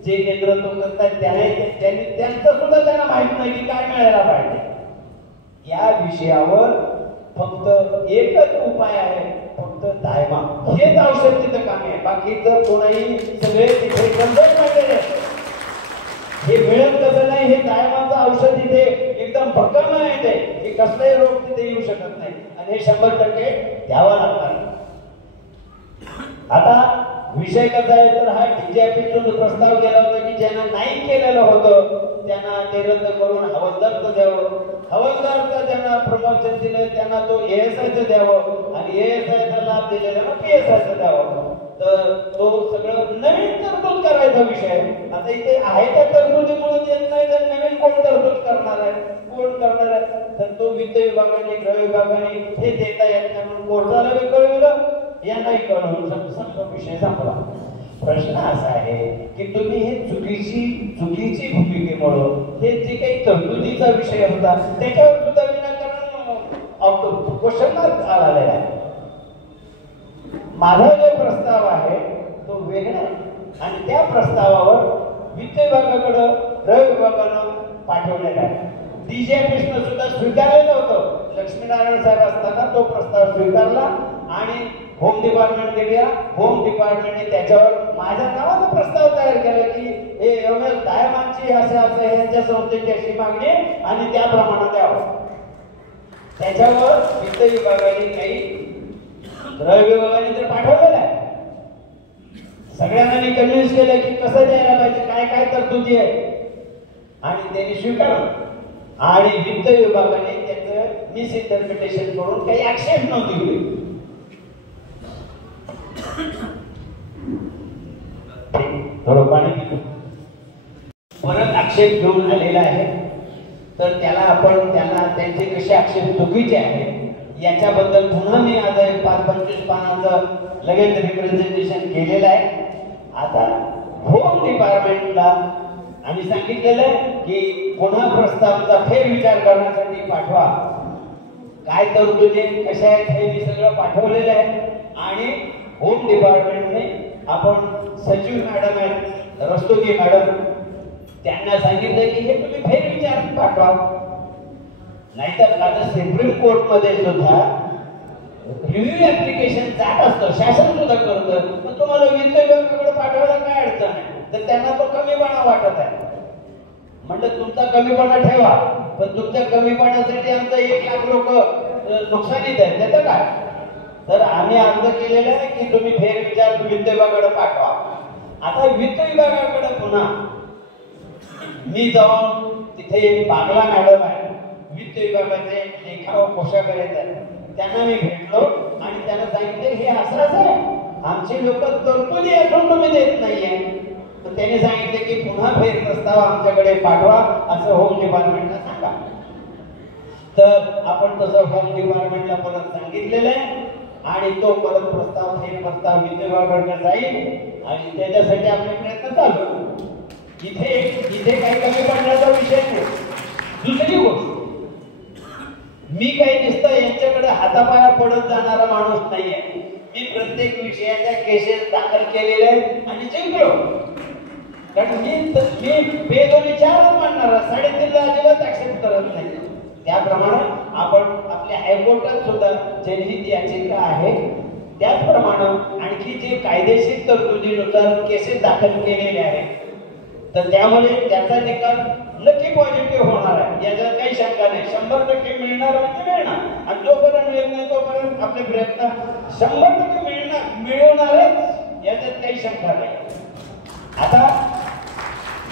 जे नेतृत्व करतात त्यांचं सुद्धा त्यांना माहित नाही की काय मिळायला पाहिजे. या विषयावर फक्त एकच उपाय आहे, फक्त दायमा. हेच औषध तिथं काम आहे. बाकीचं कोणाही सगळे तिथे बंदच पडलेले. हे मिळत कसं नाही, हे दायमाचं औषध इथे एकदम भक्कम आहे ते, की कसलाही रोग तिथे येऊ शकत नाही आणि हे 100% द्यावं लागणार. आता विषय कसा आहे तर हा डीजे ऑफिसचा प्रस्ताव गेला होता की ज्यांना नाही केलेलं होतं त्यांना ते रद्द करून हवालदारचं द्यावं, हवालदारचं ज्यांना प्रमोशन दिलं त्यांना तो एएसआयचं द्यावं आणि एएसआयचा लाभ दिलेल्यांना पीएसआयचं द्यावं. तर तो सगळं नवीन तरतूद करायचा विषय. आता इथे आहे त्या तरतुदीमुळे देत नाही तर नवीन कोण तरतूद करणार आहे, कोण करणार आहे? तर तो वित्त विभागाने, गृह विभागाने हे देता येत नाही म्हणून कोर्टाला बी कळवलं, यांनाही कळवलं, संपूर्ण विषय संपला. प्रश्न असा आहे की तुम्ही हे चुकीची भूमिकेमुळं हे जे काही तरतुदीचा विषय होता त्याच्यावर सुद्धा विनाकारण क्वेश्चन मार्क आलेला आहे. माझा जो प्रस्ताव आहे तो वेगळा आहे आणि त्या प्रस्तावावर वित्त विभागाकडं, गृह विभागानं पाठवलेला आहे. डीजे ऑफिसनं सुद्धा स्वीकारलेलं होतं. लक्ष्मीनारायण साहेब असताना तो प्रस्ताव स्वीकारला आणि होम डिपार्टमेंट गेल्या. होम डिपार्टमेंटने त्याच्यावर माझ्या नावाचा प्रस्ताव तयार केला की हे एवढ्या दायमांची असं यांच्या संस्थेची अशी मागणी आणि त्याप्रमाणे द्यावं. त्याच्यावर वित्त विभागाने काही, गृह विभागाने तर पाठवलेलं आहे. सगळ्यांना मी कन्व्हिन्स केलं की कसं द्यायला पाहिजे, काय काय तरतुदी आहे आणि त्यांनी स्वीकारलं. आणि वित्त विभागाने त्याचं मिसइंटरप्रिटेशन करून काही ऍक्शन नव्हती. थोडं पाणी पितो. परत आक्षेप घेऊन आलेला आहे, तर त्याला आपण त्यांचे कसे आक्षेप चुकीचे आहेत याच्याबद्दल पुन्हा मी आज 5-25 पानाचं लगेच रिप्रेझेंटेशन केलेलं आहे. आता होम डिपार्टमेंटला आम्ही सांगितलेलं आहे की पुन्हा प्रस्तावाचा फेरविचार करण्यासाठी पाठवा. काय तरतुदी कशा आहेत हे मी सगळं पाठवलेलं आहे. आणि होम डिपार्टमेंटने आपण सचिव मॅडम आहेत रस्तोगी मॅडम, त्यांना सांगितलं की हे तुम्ही फेरविचार पाठवा. नाहीतर आता सुप्रीम कोर्टमध्ये सुद्धा रिव्ह्यू ऍप्लिकेशन जात असतं, शासन सुद्धा करतं. पण तुम्हाला वित्त विभागाकडे पाठवायला काय अडचण आहे? तर त्यांना तो कमीपणा वाटत आहे. म्हणलं तुमचा कमीपणा ठेवा, पण तुमच्या कमीपणासाठी आमचा 1 लाख लोक नुकसानीत आहेत, त्याचं काय? तर आम्ही अर्ज केलेला आहे की तुम्ही फेरविचार वित्त विभागाकडे पाठवा. आता वित्त विभागाकडे पुन्हा मी जाऊन तिथे बागला मॅडम आहे वित्त विभागाचे लेखा व कोषागार आहेत, त्यांना मी भेटलो आणि त्यांना सांगितलं हे असंच आहे, आमची लोक तरतुदी असून तुम्ही देत नाहीये. तर त्यांनी सांगितले की पुन्हा फेर प्रस्ताव आमच्याकडे पाठवा असं होम डिपार्टमेंटला सांगा. तर आपण तसं होम डिपार्टमेंटला परत सांगितलेलं आहे आणि तो परत फेर प्रस्ताव वित्त विभागाकडे जाईल आणि त्याच्यासाठी आपले प्रयत्न चालू. इथे काही कमी पडण्याचा विषय नाही. दुसरी गोष्ट, मी काही दिसतं यांच्याकडे हातापाया पडत जाणारा माणूस नाहीये. मी प्रत्येक विषयाच्या केसेस दाखल केलेल्या आहेत आणि जिंकलो. कारण मी बेदोनी 4 मांडणार, 3.5ला अजिबात ऍक्सेप्ट करत नाही. त्याप्रमाणे आपण आपल्या हायकोर्टात सुद्धा जनहित याचिका आहे, त्याचप्रमाणे आणखी जे कायदेशीर तरतुदीनुसार केसेस दाखल केलेले आहेत, तर त्यामुळे त्याचा निकाल नक्की पॉझिटिव्ह होणार आहे, याच्यात काही शंका नाही. 100% मिळणार म्हणजे मिळणार आणि जोपर्यंत मिळत नाही तोपर्यंत आपले प्रयत्न 100% मिळवणारच, याच्यात काही शंका नाही. आता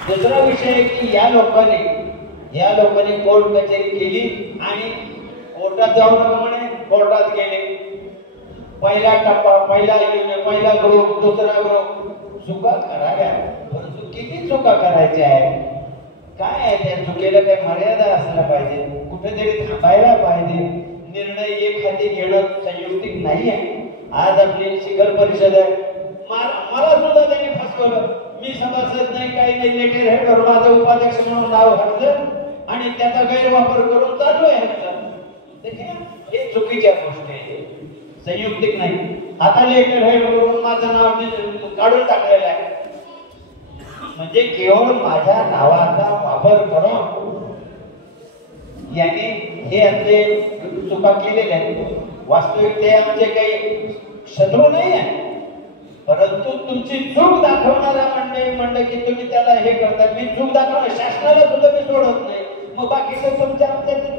दुसरा विषय आहे की या लोकांनी कोर्ट कचेरी केली आणि कोर्टात जाऊ नका म्हणे, कोर्टात गेले. पहिला टप्पा, पहिला ग्रुप, दुसरा ग्रुप, चुका कराव्या, परंतु किती चुका करायच्या आहे? काय आहे त्या चुकीला काही मर्यादा असल्या पाहिजे, कुठेतरी थांबायला पाहिजे. निर्णय एक हाती घेणं संयुक्तिक नाही आहे. आज आपली शिखर परिषद आहे, मला सुद्धा त्यांनी फसवलं. मी सभासद नाही, काही नाही, लेटर हेडवर माझं उपाध्यक्ष म्हणून नाव घातलं आणि त्याचा गैरवापर करून चालू आहे. हे चुकीच्या गोष्टी आहे, संयुक्तिक नाही. आता लेटर हेडवरून माझं नाव काढून टाकलेलं आहे, म्हणजे केवळ माझ्या नावाचा वापर करून यांनी हे आपले चुका केलेल्या आहेत. वास्तविक ते आमचे काही शत्रू नाही आहे, परंतु तुमची चूक दाखवणारा म्हणलं की तुम्ही त्याला हे करता. मी चूक दाखवणार, शासनाला सुद्धा मी सोडत नाही. मग बाकीचं तुमच्या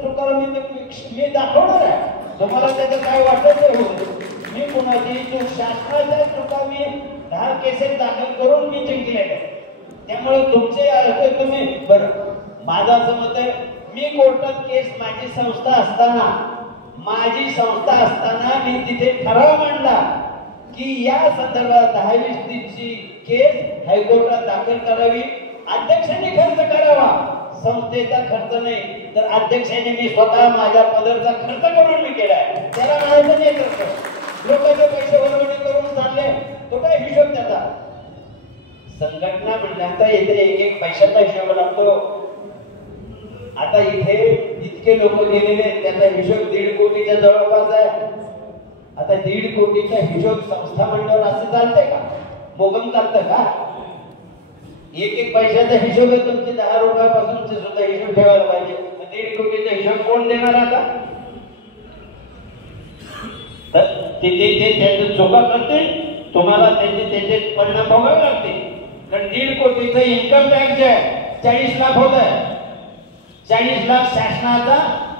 चुका मी दाखवणार आहे. तुम्हाला त्याचं काय वाटत नाही, मी कुणाची चूक, शासनाच्या चुका मी 10 केसेस दाखल करून मी जिंकलेल्या. त्यामुळे तुमचे तुम्ही बरं, माझं असं मत आहे, मी कोर्टात केस माझी संस्था असताना मी तिथे ठराव मांडला की या संदर्भात 10-20 केस हायकोर्टात दाखल करावी. अध्यक्षांनी खर्च करावा, संस्थेचा खर्च नाही. तर अध्यक्षांनी मी स्वतः माझ्या पदरचा खर्च करून मी केलाय. त्याला म्हणायचं नाही खर्च, लोकांचे पैसे वर्गणी करून चालले, तो काय हिशोब त्याचा? संघटना म्हटल्यानंतर इथे एक पैशाचा हिशोब लागतो. आता इथे इतके लोक गेलेले, त्याचा हिशोब 1.5 कोटीच्या जवळपास आहे. आता 1.5 कोटीचा हिशोब संस्था मंडळ असं चालतंय का? मोगम चालतं का? एक पैशाचा हिशोब आहे. तुमचे 10 रुपयापासूनचे सुद्धा हिशोब ठेवायला पाहिजे. 1.5 कोटीचा हिशोब कोण देणार आता? तर ते त्याचे चुका करतील, तुम्हाला त्याचे परिणाम भोगावे लागतील. कारण 1.5 कोटीचं इन्कम टॅक्स जे आहे 40 लाख होत आहे. 40 लाख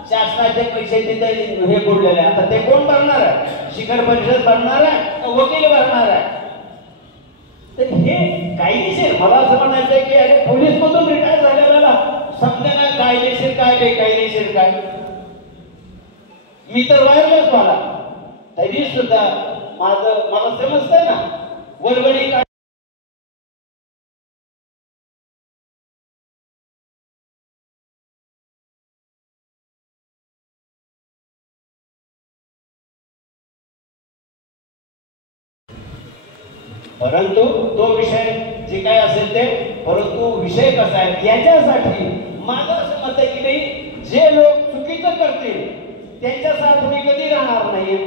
शासनाचे पैसे तिथे हे बुडलेले. आता ते कोण भरणार आहे? शिखर परिषद भरणार आहे, वकील भरणार आहे. तर हे कायदेशीर, मला असं म्हणायचं आहे की अरे पोलीस मधून रिटायर झालेला समजा ना कायदेशीर काय बेकायदेशीर काय. मी तर वायरलेस मला, तरी सुद्धा मला समजतंय ना वर्गणी परंतु तो विषय जे काय असेल ते, परंतु विषय कसा आहे याच्यासाठी माझं असं मत आहे की नाही, जे लोक चुकीचं करतील त्यांच्या साथ मी कधी राहणार नाही.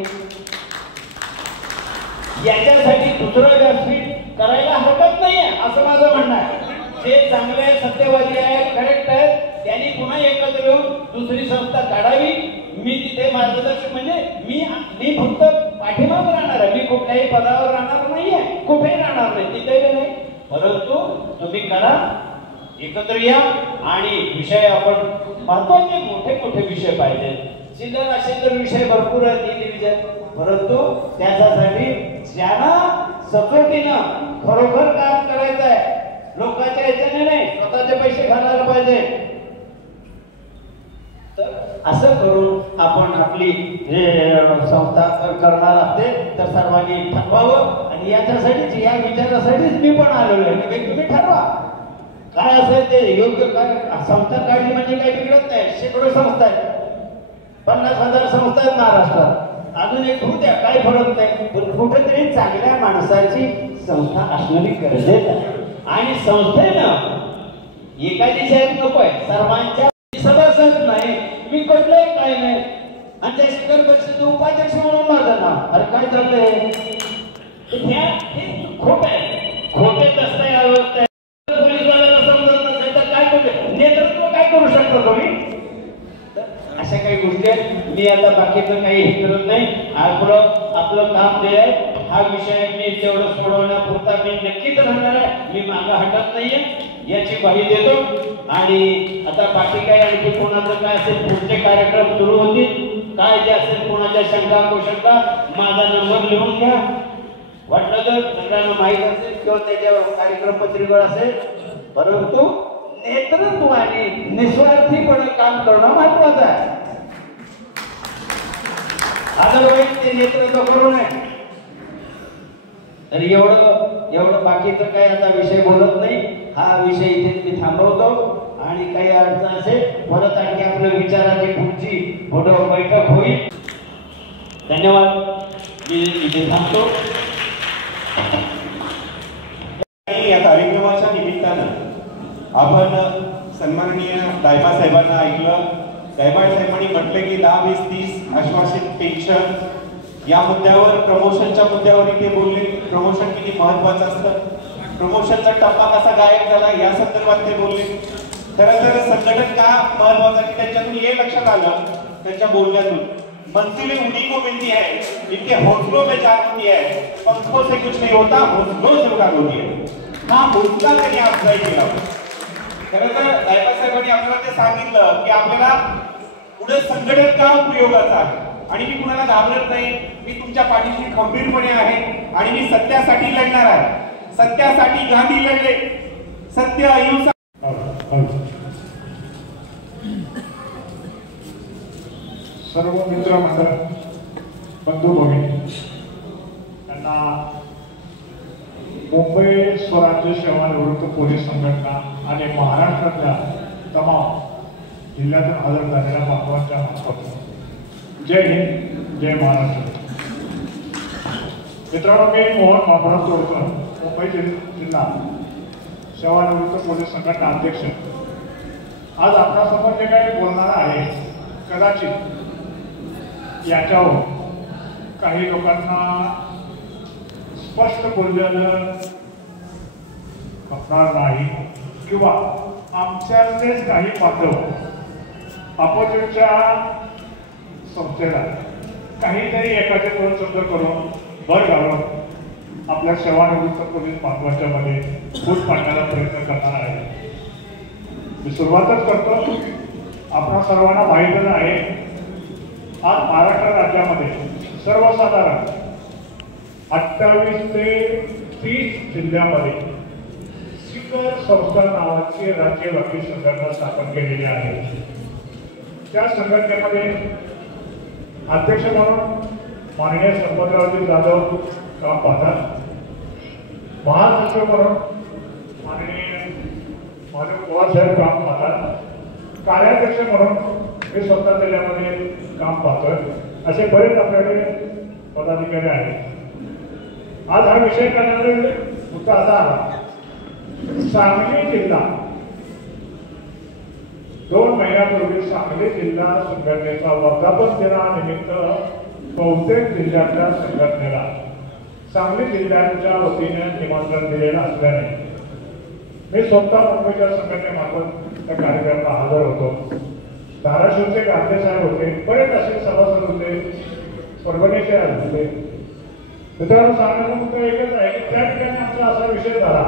याच्यासाठी दुसरं व्यासपीठ करायला हरकत नाहीये असं माझं म्हणणं आहे. जे चांगले सत्यवादी आहेत, करेक्ट आहेत, त्यांनी पुन्हा एकत्र येऊन दुसरी संस्था काढावी. मी तिथे मार्गदर्शक म्हणजे मी फक्त पाठीमागे राहणार आहे. मी कुठल्याही पदावर राहणार नाहीये, कुठेही राहणार नाही, तिथे नाही. परंतु तुम्ही करा, एकत्र या आणि विषय आपण महत्वाचे मोठे मोठे विषय पाहिजे. सिद्धर असे तर विषय भरपूर आहेत, परंतु त्याच्यासाठी ज्यांना सचोटीनं खरोखर काम करायचं आहे, लोकांच्या याच्याने नाही, स्वतःचे पैसे घालायला पाहिजे. तर असं करून आपण आपली संस्था करणार असते तर सर्वांनी ठरवावं. आणि याच्यासाठीच, या विचारासाठीच मी पण आलेलो आहे की तुम्ही ठरवा काय असेल ते योग्य. काय संस्था काढली म्हणजे काही बिघडत नाही. शेकडो संस्था आहेत, 50,000 संस्था आहेत महाराष्ट्रात. अजून एक होऊ द्या, काही फरक नाही. पण कुठेतरी चांगल्या माणसाची संस्था असणं गरजेचं आहे. आणि संस्थेनं एखादी साहेब नको आहे, सर्वांच्या सभासद नाही, मी कुठलंही काय नाही. आणि त्या शिखर परिषदेचे उपाध्यक्ष म्हणून माझं नाव. अरे काय चाललंय हे खोट आहे, खोटे दस्ताय अवस्था आहे. पोलीसवाल्याला समजत नसेल तर काय करू, नेतृत्व काय करू शकतो तुम्ही? अशा काही गोष्टी आहेत. मी आता बाकीचं काही हे करत नाही. आपलं काम जे आहे, हा विषय मी तेवढं सोडवण्यापुरता मी नक्कीच राहणार आहे. मी मागं हटत नाहीये याची ग्वाही देतो. आणि आता बाकी काय आणखी कोणाचं काय असेल, पुढचे कार्यक्रम सुरू होतील. काय जे असेल, कोणाच्या शंका कुशंका, माझा नंबर लिहून घ्या. वाटलं तर सगळ्यांना माहीत असेल किंवा त्याच्यावर कार्यक्रम पत्रिका असेल. परंतु नेतृत्वाने निस्वार्थीपणे काम करणं महत्वाचं आहे. अदरवाईज ते नेतृत्व करू नये. तर एवढं बाकीचं काय आता विषय बोलत नाही. हा विषय इथे मी थांबवतो. आणि काही अडचण असेल परत आणखी आपल्या विचाराची पुढची बैठक होईल. धन्यवाद. मी इथे थांबतो. या कार्यक्रमाच्या निमित्तानं आपण सन्माननीय दायबा साहेबांना ऐकलं. दायबा साहेबांनी म्हटलं की 10, 20, 30 आश्वासित पेन्शन या मुद्द्यावर, प्रमोशनच्या मुद्द्यावर ते बोलले. प्रमोशन किती महत्वाचं असतं, प्रमोशनचा टप्पा कसा गायब झाला या संदर्भात ते बोलले. खरं तर संघटन का महत्वाचं की त्यांच्यातून हे लक्षात आलं त्यांच्या बोलण्यातून, मंजिलें उन्हीं को मिलती है जिनके हौसलों में जान होती है, पंखों से कुछ नहीं होता, हौसलों से उड़ान होती है. हा हौसला त्यांनी अप्लाय केला. खरं तर दायबा साहेबांनी आपल्याला ते सांगितलं की आपल्याला पुढे संघटन का उपयोगाचं आहे. आणि मी कुणाला घाबरत नाही, मी तुमच्या पाठीशी खंबीरपणे आहे आणि मी सत्यासाठी लढणार आहे. सत्यासाठी गांधी लढले, सत्य अहिंसा. सर्व मित्र मंडळ, बंधू भगिनी यांना मुंबई स्वराज्य सेवा निवृत्त पोलीस संघटना आणि महाराष्ट्रातल्या तमाम जिल्ह्यातून हजर झालेल्या बांधवांच्या मार्फत जय हिंद, जय महाराष्ट्र. मित्रांनो, मी मोहन बाबुराव तोडकर, मुंबई जिल्हा सेवानिवृत्त पोलीस संघटना अध्यक्ष. आज आपल्यासमोर जे काही बोलणार आहे, कदाचित याच्यावर काही लोकांना स्पष्ट बोललेलं खपणार नाही किंवा आमच्यातलेच काही पात्र अपोजिटच्या संस्थेला काहीतरी एखादे दोन शब्द करून भर घालून आपल्या सेवानिवृत्त पोलीस बांधवांच्या मध्ये फूट पाडण्याचा प्रयत्न करणार आहे. मी सुरुवातच करतो. आपल्या सर्वांना माहीतच आहे, आज महाराष्ट्र राज्यामध्ये सर्वसाधारण 28 ते 30 जिल्ह्यामध्ये शिखर संस्था नावाची राज्यव्यापी संघटना स्थापन केलेली आहे. त्या संघटनेमध्ये अध्यक्ष म्हणून माननीय संपतरावजी जाधव काम पाहतात. महासचिव म्हणून माननीय माधव पवार साहेब काम पाहतात. कार्याध्यक्ष म्हणून मी स्वतः जिल्ह्यामध्ये काम पाहतोय. असे बरेच आपल्याकडे पदाधिकारी आहेत. आज हा विषय करणारे मुद्दा असा आला, सांगली जिल्हा 2 महिन्यापूर्वी सांगली जिल्हा संघटनेचा वर्धापन दिनानिमित्त बहुतेक जिल्ह्यातल्या संघटनेला सांगली जिल्ह्याच्या वतीने निमंत्रण दिलेलं असल्याने मी स्वतः मुंबईच्या संघटनेमार्फत त्या कार्यक्रमाला हजर होतो. धाराशिवचे गांधी साहेब होते, बरेच असे सभासद होते, परभणीचे होते. मित्रांनो, सांगण्याचा मुद्दा एकच आहे की त्या ठिकाणी आमचा असा विषय झाला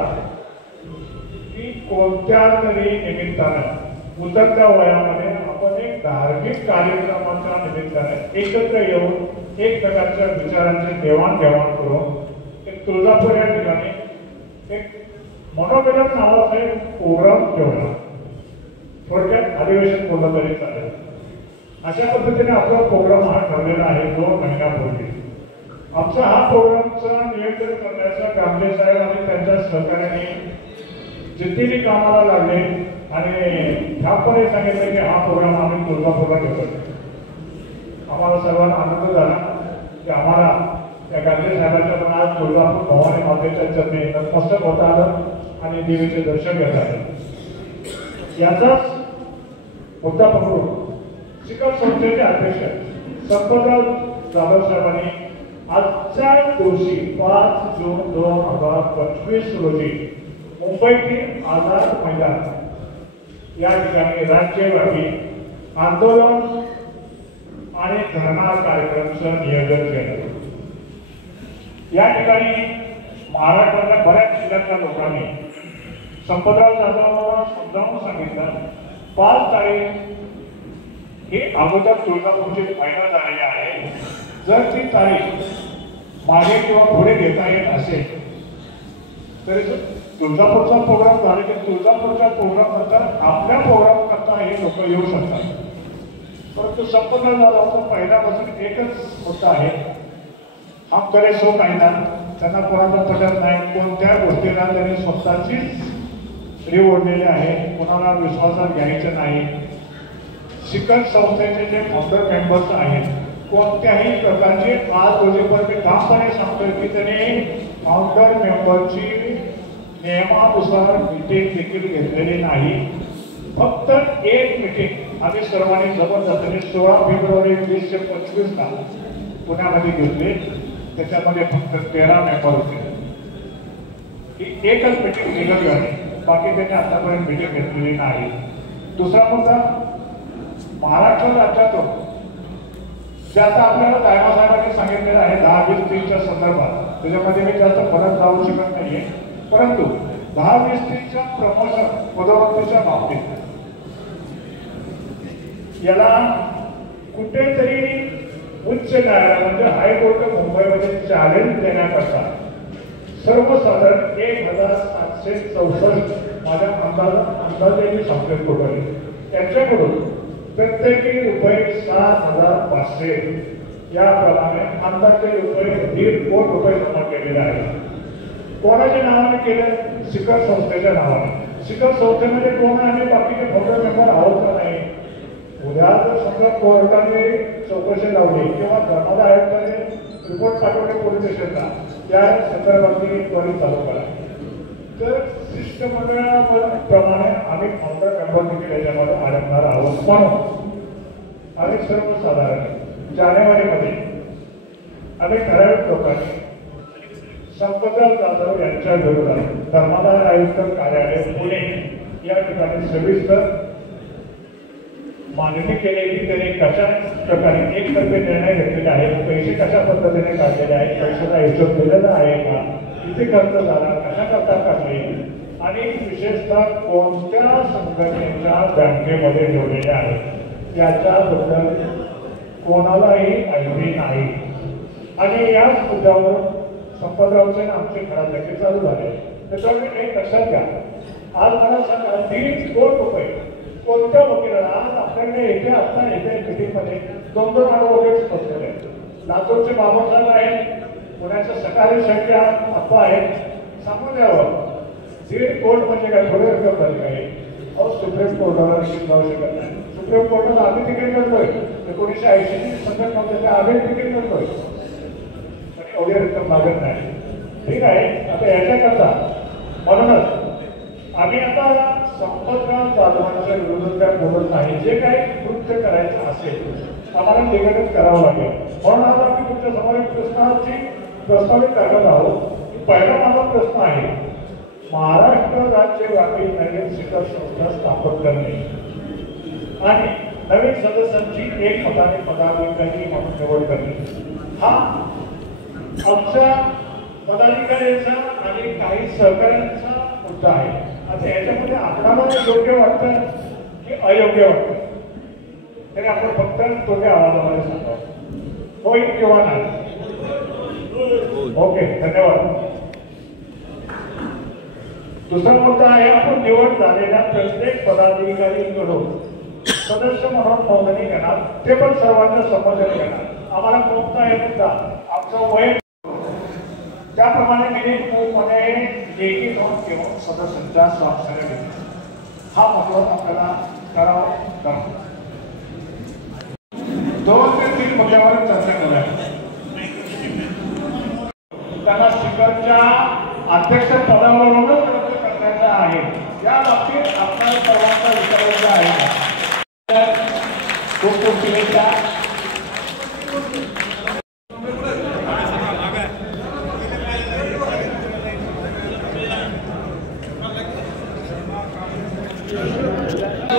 की कोणत्या तरी निमित्तानं उतरत्या वयामध्ये आपण एक धार्मिक कार्यक्रमाच्या निमित्ताने एकत्र येऊन एक प्रकारच्या विचारांचे देवाणघेवाण करून एक तुळजापूर या ठिकाणी एक मनोमिलन नावाचा एक प्रोग्राम ठेवला. थोडक्यात अधिवेशन बोललं तरी चालेल. अशा पद्धतीने आपला प्रोग्राम हा ठरलेला आहे 2 महिन्यापूर्वी. आमचा हा प्रोग्रामचा नियोजन करण्याचा गांधी साहेब आणि त्यांच्या सहकार्याने जिद्दीने कामाला लागले आणि ठामपणे सांगितले की हा प्रोग्राम आम्ही तुळजापूरला घेतो. आम्हाला सर्वांना आनंद झाला की आम्हाला त्या गांधी साहेबांच्या पण आज तुळजापूर भवानी मातेच्या चरणी नतमस्तक होता आलं आणि देवीचे दर्शन घेता आलं. याचाच मुद्दा पकडून शिखर संस्थेचे अध्यक्ष संपतराव जाधव साहेबांनी आजच्या दिवशी 5 जून 2025 रोजी मुंबईतील आझाद मैदान या ठिकाणी राज्यव्यापी आंदोलन आणि धरणा कार्यक्रमाचं नियोजन केलं. या ठिकाणी महाराष्ट्रातल्या बऱ्याच जिल्ह्यातल्या लोकांनी संपतराव जाधवांना समजावून सांगितलं 5 तारीख ही अगोदर तुळजापूरची फायनल झालेली आहे. जर ती तारीख मागे किंवा पुढे घेता येत असेल तरी तुळजापूरचा प्रोग्राम झाला की तुळजापूरच्या प्रोग्राम नंतर आपल्या प्रोग्राम करता हे लोक येऊ शकतात. परंतु संपतराव जाधवांचा पहिल्यापासून एकच मुद्दा आहे, हम करे सो कायदा. त्यांना कोणाचा पटत नाही. कोणत्या गोष्टीला त्यांनी स्वतःचीच रीव ओढलेली आहे, कोणाला विश्वासात घ्यायचं नाही. शिखर संस्थेचे जे फाउंडर मेंबर्स आहेत कोणत्याही प्रकारचे आज रोजीपर्यंत मी ठामपणे सांगतोय की त्यांनी फाउंडर मेंबरची नियमानुसार मीटिंग देखील घेतलेली नाही. फक्त एक मीटिंग आम्ही सर्वांनी जबरदस्तीने 16 फेब्रुवारी 2025 पुण्यामध्ये घेतली. त्याच्यामध्ये फक्त 13 मेंबर होते. ही एकच मीटिंग निघत झाली, बाकी त्यांनी आतापर्यंत मीटिंग घेतलेली नाही. दुसरा मुद्दा, महाराष्ट्र राज्यातून जे आता आपल्याला दायमा साहेबांनी सांगितलेलं आहे 10-20-30च्या संदर्भात, त्याच्यामध्ये मी जास्त परत जाऊ शकत नाहीये. परंतु 10-20-30च्या प्रमोशन पदोन्नतीच्या बाबतीत याला कुठेतरी उच्च न्यायालय म्हणजे हायकोर्ट मुंबईमध्ये चॅलेंज देण्याकरता सर्वसाधारण 1764 माझ्या अंदाजे मी सांगतोय टोटली त्यांच्याकडून प्रत्येकी रुपये 7,500 याप्रमाणे अंदाजे रुपये 1.5 कोटी रुपये जमा केलेले आहेत. कोणाच्या नावाने केलं? शिखर संस्थेच्या नावाने. शिखर संस्थेमध्ये कोण आहे? बाकीचे फाउंडर मेंबर आहोत का नाही? उद्या जर समजा कोर्टाने चौकशी लावली किंवा धर्मादाय आयुक्ताने रिपोर्ट पाठवले पोलीस स्टेशनला, त्या संदर्भातली त्वरित चालू करा. तर शिष्टमंडळाप्रमाणे आम्ही फाउंडर मेंबर देखील याच्यामध्ये अडकणार आहोत. म्हणून आम्ही सर्वसाधारण जानेवारीमध्ये आम्ही ठराविक लोकांनी संपतराव जाधव यांच्या विरोधात धर्मादाय आयुक्त कार्यालय पुणे या ठिकाणी सविस्तर मागणी केलेली. त्यांनी कशा प्रकारे एकतर्फे निर्णय घेतलेले आहेत, पैसे कशा पद्धतीने काढलेले आहेत, पैशाचा हिशोब दिलेला आहे का, किती खर्च झाला, कशा करता काढले आणि विशेषतः कोणत्या संघटनेच्या बँकेमध्ये ठेवलेल्या आहेत याच्याबद्दल कोणालाही माहिती नाही. आणि याच मुद्द्यावर संपतरावचे आमचे खडाजंगी चालू झाले. त्याच्यामुळे एक लक्षात घ्या, आज मला सांगा 1.5 कोटी रुपये कोणत्या वकिलाला? आज आपल्याकडे येथे असता येथे मीटिंगमध्ये 2 ॲडव्होकेट्स बसलेले आहेत. लातूरचे बाबासाहेब आहेत, पुण्याच्या सकाळी शक्य अप्पा आहेत. सांगून द्यावं 1.5 कोटी म्हणजे काय थोडे रक्कम झाली काही? अहो, सुप्रीम कोर्टाला देखील जाऊ शकत नाही. सुप्रीम कोर्टाला आम्ही तिकीट करतोय 1980 संघटना आम्ही तिकीट करतोय, एवढी रक्कम लागत नाही. ठीक आहे. आता याच्याकरता म्हणूनच आम्ही आता संपतराव जाधवांच्या विरोधात काय बोलत नाही. जे काही कृत्य करायचं असेल आम्हाला निगडीत करावं लागेल. म्हणून आज आम्ही तुमच्या समोर एक प्रश्नाची प्रस्तावित करत आहोत. पहिला माझा प्रश्न आहे, महाराष्ट्र राज्यव्यापी नवीन शिखर संस्था स्थापन करणे आणि नवीन सदस्यांची एकमताने पदाधिकारी म्हणून निवड करणे हा आमच्या पदाधिकाऱ्यांचा आणि काही सहकाऱ्यांचा मुद्दा आहे. आता याच्यामध्ये आपल्याला योग्य वाटतं की अयोग्य वाटतं तरी आपण फक्त तोट्या आवाजामध्ये सांगावं, होईल किंवा नाही. ओके, धन्यवाद. दुसरा मुद्दा आहे, आपण निवड झालेल्या प्रत्येक पदाधिकारीकडून सदस्य म्हणून नोंदणी घेणार, ते पण सर्वांच्या संमतीने घेणार. आम्हाला कोणताही मुद्दा आमचं वय त्याप्रमाणे मिनिटमध्ये लेखी नोंद घेऊन सदस्यांच्या स्वाक्षऱ्या घेणार. हा महत्वाचा आपल्याला करावा लागतो. 2 ते 3 मुद्द्यावर चर्चा करूया. त्यांना स्पीकरच्या अध्यक्ष पदावरूनच रद्द करण्याचा आहे. या बाबतीत आपल्याला सर्वांचा विचारायचा आहे. खूप खूप शुभेच्छा.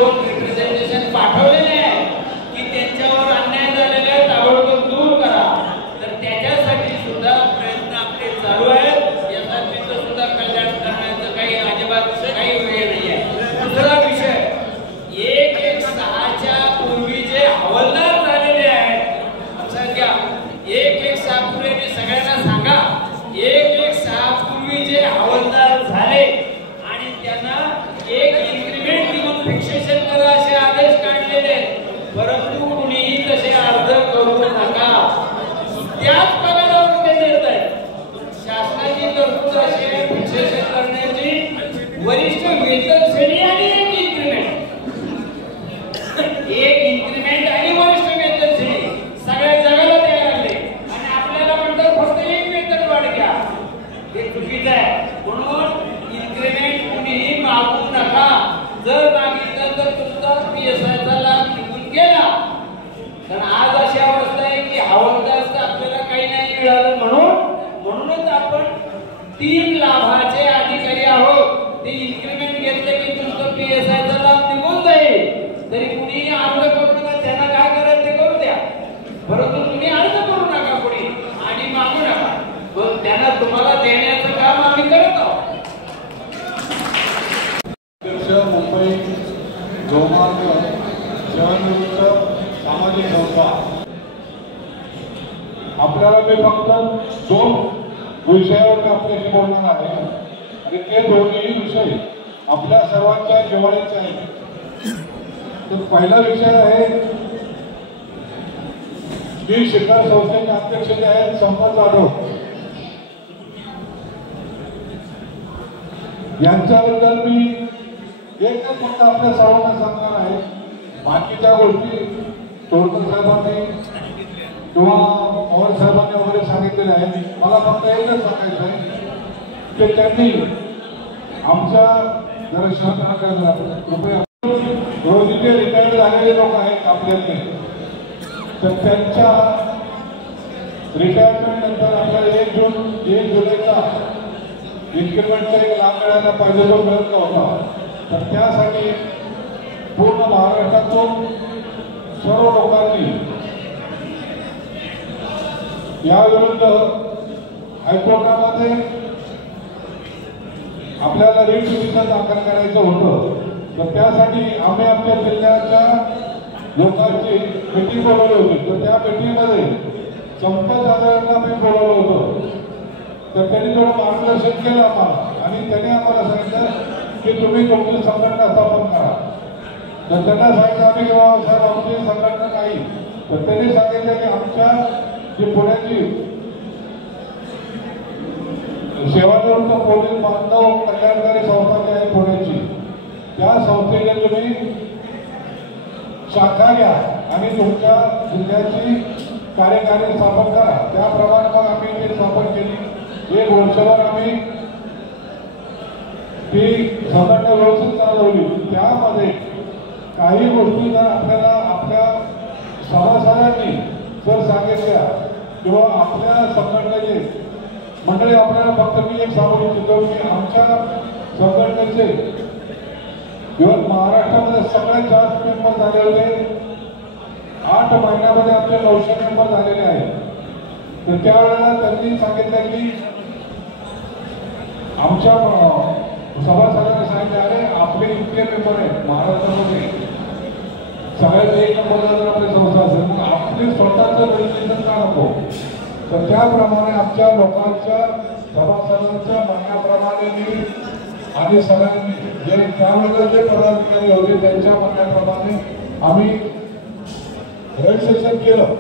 रिप्रेझेंटेशन पाठवलेले आहे की त्यांच्यावर अन्याय झालेला आहे, ताबडतोब दूर करा. तर त्याच्यासाठी सुद्धा प्रयत्न आपले चालू आहेत. याचा सुद्धा कल्याण करण्याचं काही अजिबात काही वेळ नाही आहे. दुसरा विषय, 116च्या पूर्वी जे हवालदार झालेले आहेत संख्या 116 पूर्वी सगळ्यांना सांगा, 116 पूर्वी जे हवालदार झाले आणि त्यांना एक इन्क्रिमेंट देऊन फिक्सेशन करा असे आदेश काढलेले, परंतु कुणीही तसे अर्ज करू नका. त्याच पगारावर ते देत आहे. शासनाची तरतूद अशी आहे फिक्सेशन करण्याची, वरिष्ठ वेतन श्रेणी आणि एक इन्क्रिमेंट आणि वरिष्ठ वेतन श्रेणी सगळ्या जगाला द्यायला लागले आणि आपल्याला म्हणतात फक्त एक वेतन वाढ घ्या. हे चुकीचं आहे. म्हणून इन्क्रिमेंट कुणीही मागू नका. जर मागितलं तर तुमचा PSIचा लाभ निघून गेला. कारण आज अशी अवस्था आहे की हवालदार आपल्याला काही नाही मिळालं म्हणूनच आपण 3 लाभाचे अधिकारी आहोत. ते इन्क्रिमेंट घेतले की तुमचं PSIचा लाभ निघून जाईल. तरी कुणीही अर्ज करू नका. त्यांना काय करायचं ते करू द्या, परंतु तुम्ही अर्ज करू नका कुणी आणि मागू नका. त्यांना तुम्हाला देण्याचं काम आम्ही करत आहोत. मुंबई गोमार्ग सेवानिवृत्त सामाजिक संस्था आपल्याला मी फक्त 2 विषयावर आपल्याशी बोलणार आहे आणि ते दोन्ही विषय आपल्या सर्वांच्या जिव्हाळ्याचे आहेत. तर पहिला विषय आहे, मी शिखर संस्थेचे अध्यक्ष जे आहेत संपत जाधव यांच्याबद्दल मी एकच फक्त आपल्या सर्वांना सांगणार आहे. बाकीच्या गोष्टी तोडकर साहेबांनी किंवा पवार साहेबांनी वगैरे सांगितलेल्या आहेत. मला फक्त एकच सांगायचं आहे की त्यांनी आमच्या जरा शहरात कृपया रोजी जे रिटायर्ड झालेले लोक आहेत आपल्यातले, तर त्यांच्या रिटायरमेंट नंतर आपल्याला 1 जुलैचा इन्क्रिमेंटचा एक लाभ मिळायला पाहिजे, तो मिळत नव्हता. तर त्यासाठी पूर्ण महाराष्ट्रातून सर्व लोकांनी याविरुद्ध हायकोर्टामध्ये आपल्याला रिट पिटिशन दाखल करायचं होतं. तर त्यासाठी आम्ही आमच्या जिल्ह्याच्या लोकांची मीटिंग बोलवली होती. तर त्या मीटिंगमध्ये संपत जाधवांना मी बोलवलं होतं. तर त्यांनी थोडं मार्गदर्शन केलं आम्हाला आणि त्यांनी आम्हाला सांगितलं की तुम्ही तुमची संघटना स्थापन करा. तर त्यांना सांगितलं आम्ही साहेब आमची संघटना नाही. तर त्यांनी सांगितलं की आमच्या जी पुण्याची सेवानिवृत्त पोलीस बांधव कल्याणकारी संस्था जी आहे पुण्याची, त्या संस्थेने तुम्ही शाखा घ्या आणि तुमच्या जिल्ह्याची कार्यकारी स्थापन करा. त्याप्रमाणे मग आम्ही ती स्थापन केली एक वर्षभर आम्ही ती संघटना व्यवस्थित चालवली. त्यामध्ये काही गोष्टी जर आपल्याला आपल्या सभासदांनी जर सांगितल्या किंवा आपल्या संघटनेचे मंडळी, आपल्याला फक्त मी एक सांगू इच्छितो की आमच्या संघटनेचे किंवा महाराष्ट्रामध्ये सगळ्यात जास्त मेंबर झाले होते. 8 महिन्यामध्ये आमचे 900 मेंबर झालेले आहेत. तर त्यावेळेला त्यांनी सांगितलं की आमच्या सभासदांनी सांगितले, अरे आपले इतके मेंबर आहेत महाराष्ट्रामध्ये, सगळ्यात एक नंबरला जर आपली संस्था असेल मग आपली स्वतःचं रजिस्ट्रेशन का नको. तर त्याप्रमाणे आमच्या लोकांच्या सभासदांच्या म्हणण्याप्रमाणे मी आणि सगळ्यांनी जे त्यावेळेला जे पदाधिकारी होते त्यांच्या म्हणण्याप्रमाणे आम्ही रजिस्ट्रेशन केलं.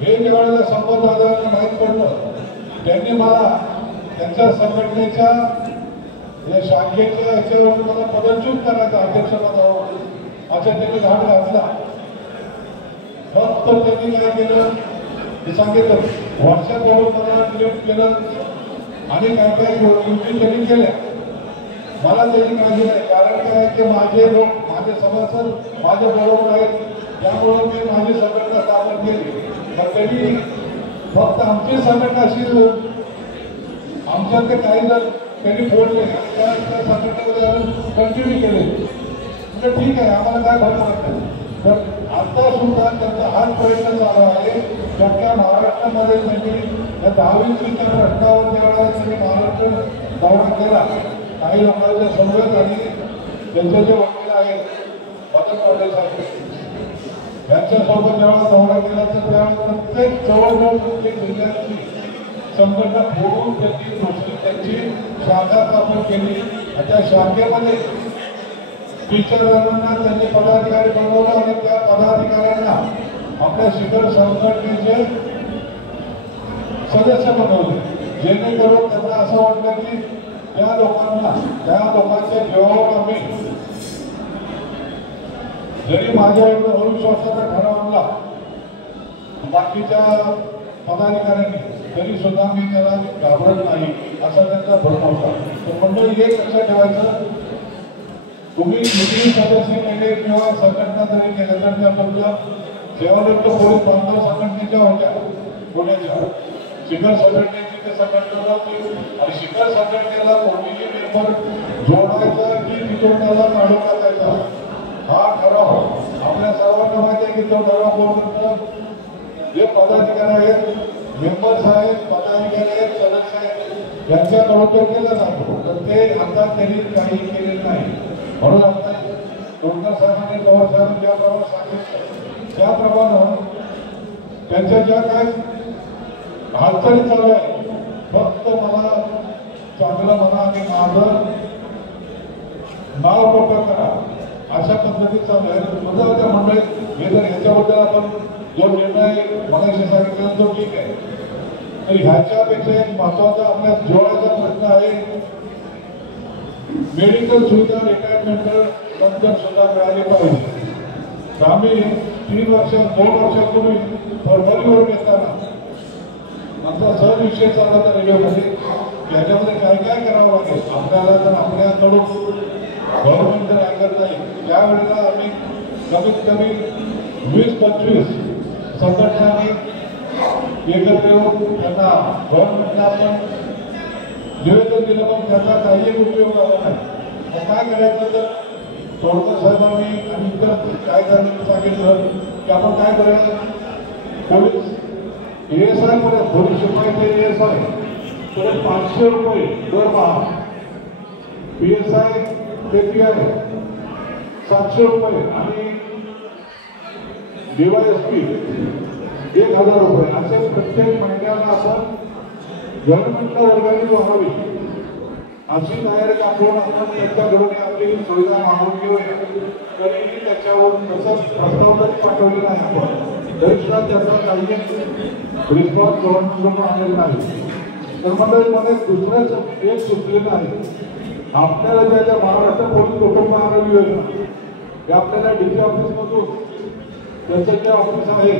हे ज्यावेळेला संबंध दादांना माहीत पडलं, त्यांनी मला त्यांच्या संघटनेच्या या शाखेच्या ह्याच्यावर मला पदच्युत करायचा अध्यक्षपदावर असा त्यांनी घाट घातला. फक्त त्यांनी काय केलं हे सांगितलं, वर्षात मला नियुक्त केलं आणि काय काय गोष्टी त्यांनी केल्या. मला त्याची काळजी नाही, कारण काय की माझे लोक, माझे सभासद माझ्या बरोबर आहेत. त्यामुळे मी माझी संघटना स्थापन केली. तर त्यांनी फक्त आमची संघटना अशी आमच्याकडे काही जर त्यांनी फोडले आणि त्या संघटनेमध्ये कंटिन्यू केले म्हणजे ठीक आहे, आम्हाला काय भर पडत नाही. तर आता सुद्धा त्यांचा हाच प्रयत्न चालू आहे. त्या महाराष्ट्रामध्ये त्यांनी त्या 10-20 प्रश्नावर ज्यावेळेला त्यांनी महाराष्ट्र दौरा केला, काही लोकांच्या समवेत आणि त्यांचे जे वकील आहेत मदत करण्यासाठी यांच्यासोबत जेव्हा दौरा केला तर त्यावेळेला प्रत्येक जवळजवळ प्रत्येक जिल्ह्याची संघटना फोडून त्यांची दुसरी त्यांची शाखा स्थापन केली. त्या शाखेमध्ये टीचरांना त्यांनी पदाधिकारी बनवलं आणि त्या पदाधिकाऱ्यांना आपल्या शिखर संघटनेचे सदस्य बनवले, जेणेकरून त्यांना असं वाटलं की त्या लोकांच्या जीवावर आम्ही जरी माझ्या एवढं अविश्वासाचा ठराव आणला बाकीच्या पदाधिकाऱ्यांनी तरी सुद्धा मी त्याला घाबरत नाही असा त्यांचा भरम होता. तर मंडळी एक लक्षात ठेवायचं, तुम्ही कितीही सदस्य केले किंवा संघटना जरी केल्या तर त्या तुमच्या सेवानिवृत्त पोलीस बांधव संघटनेच्या होत्या पुण्याच्या शिखर संघटनेची ते संघटना होती आणि शिखर संघटनेला कोणीही मेंबर जोडायचा की तिथून त्याला काढून टाकायचा हा ठराव आपल्या सर्वांना माहिती आहे की तो ठराव कोण जे पदाधिकारी आहेत, मेंबर्स आहेत, पदाधिकारी आहेत, सदस्य आहेत यांच्याकडून तो केला जातो. तर ते आता त्यांनी काही केलेलं नाही. म्हणून आता तोडकर साहेबांनी पवार साहेब ज्याप्रमाणे सांगितलं त्याप्रमाणे त्यांच्या ज्या काय हालचाली चालू आहे फक्त मला चांगलं म्हणा आणि माझं नाव मोठं करा अशा पद्धतीत चालू आहे. तुझा मंडळी हे जर ह्याच्याबद्दल आपण जो निर्णय मगाशी सांगितला तो ठीक आहे, तर ह्याच्यापेक्षा एक महत्वाचा आपल्या जोडाचा प्रश्न आहे मेडिकल सुविधा रिटायरमेंट नंतर सुद्धा मिळाली पाहिजे. आम्ही 2 वर्षापूर्वी फरवरीवर येताना आमचा सहज विषय चालला होता रेडिओमध्ये, याच्यामध्ये काय काय करावं लागेल आपल्याला जर आपल्याकडून गव्हर्नमेंट जर ऐकत नाही. त्यावेळेला आम्ही कमीत कमी 20-25 संघटनांनी एकत्र येऊन त्यांना गव्हर्नमेंटला आपण निवेदन दिलं, पण त्याचा काही उपयोग झाला नाही. मग काय करायचं तर तोडकर साहेबांनी आणि इतर काय करायला सांगितलं की आपण काय करायचं, पोलीस ASI मध्ये पोलीस शिपाई ASI तर 500 रुपये दरमहा, PSI ते PI 700 रुपये आणि DYSP 1000 रुपये असे प्रत्येक महिन्याला आपण गव्हर्नमेंटला वर्गाने व्हावी अशी तयारी दाखवून आपण त्यांच्याकडून आपली सुविधा मागून घेऊया. तरीही त्याच्यावर तसं प्रस्ताव तरी पाठवलेला आहे आपण, तरी सुद्धा त्याचा काही रिस्पॉन्स गव्हर्नमेंटकडून आलेला नाही. तर मंडळी मला दुसरंच एक सुचलेलं आहे, आपल्याला ज्या महाराष्ट्र पोलीस कुटुंब आरोग्य योजना हे आपल्याला DC ऑफिसमधून त्याचं जे ऑफिस आहे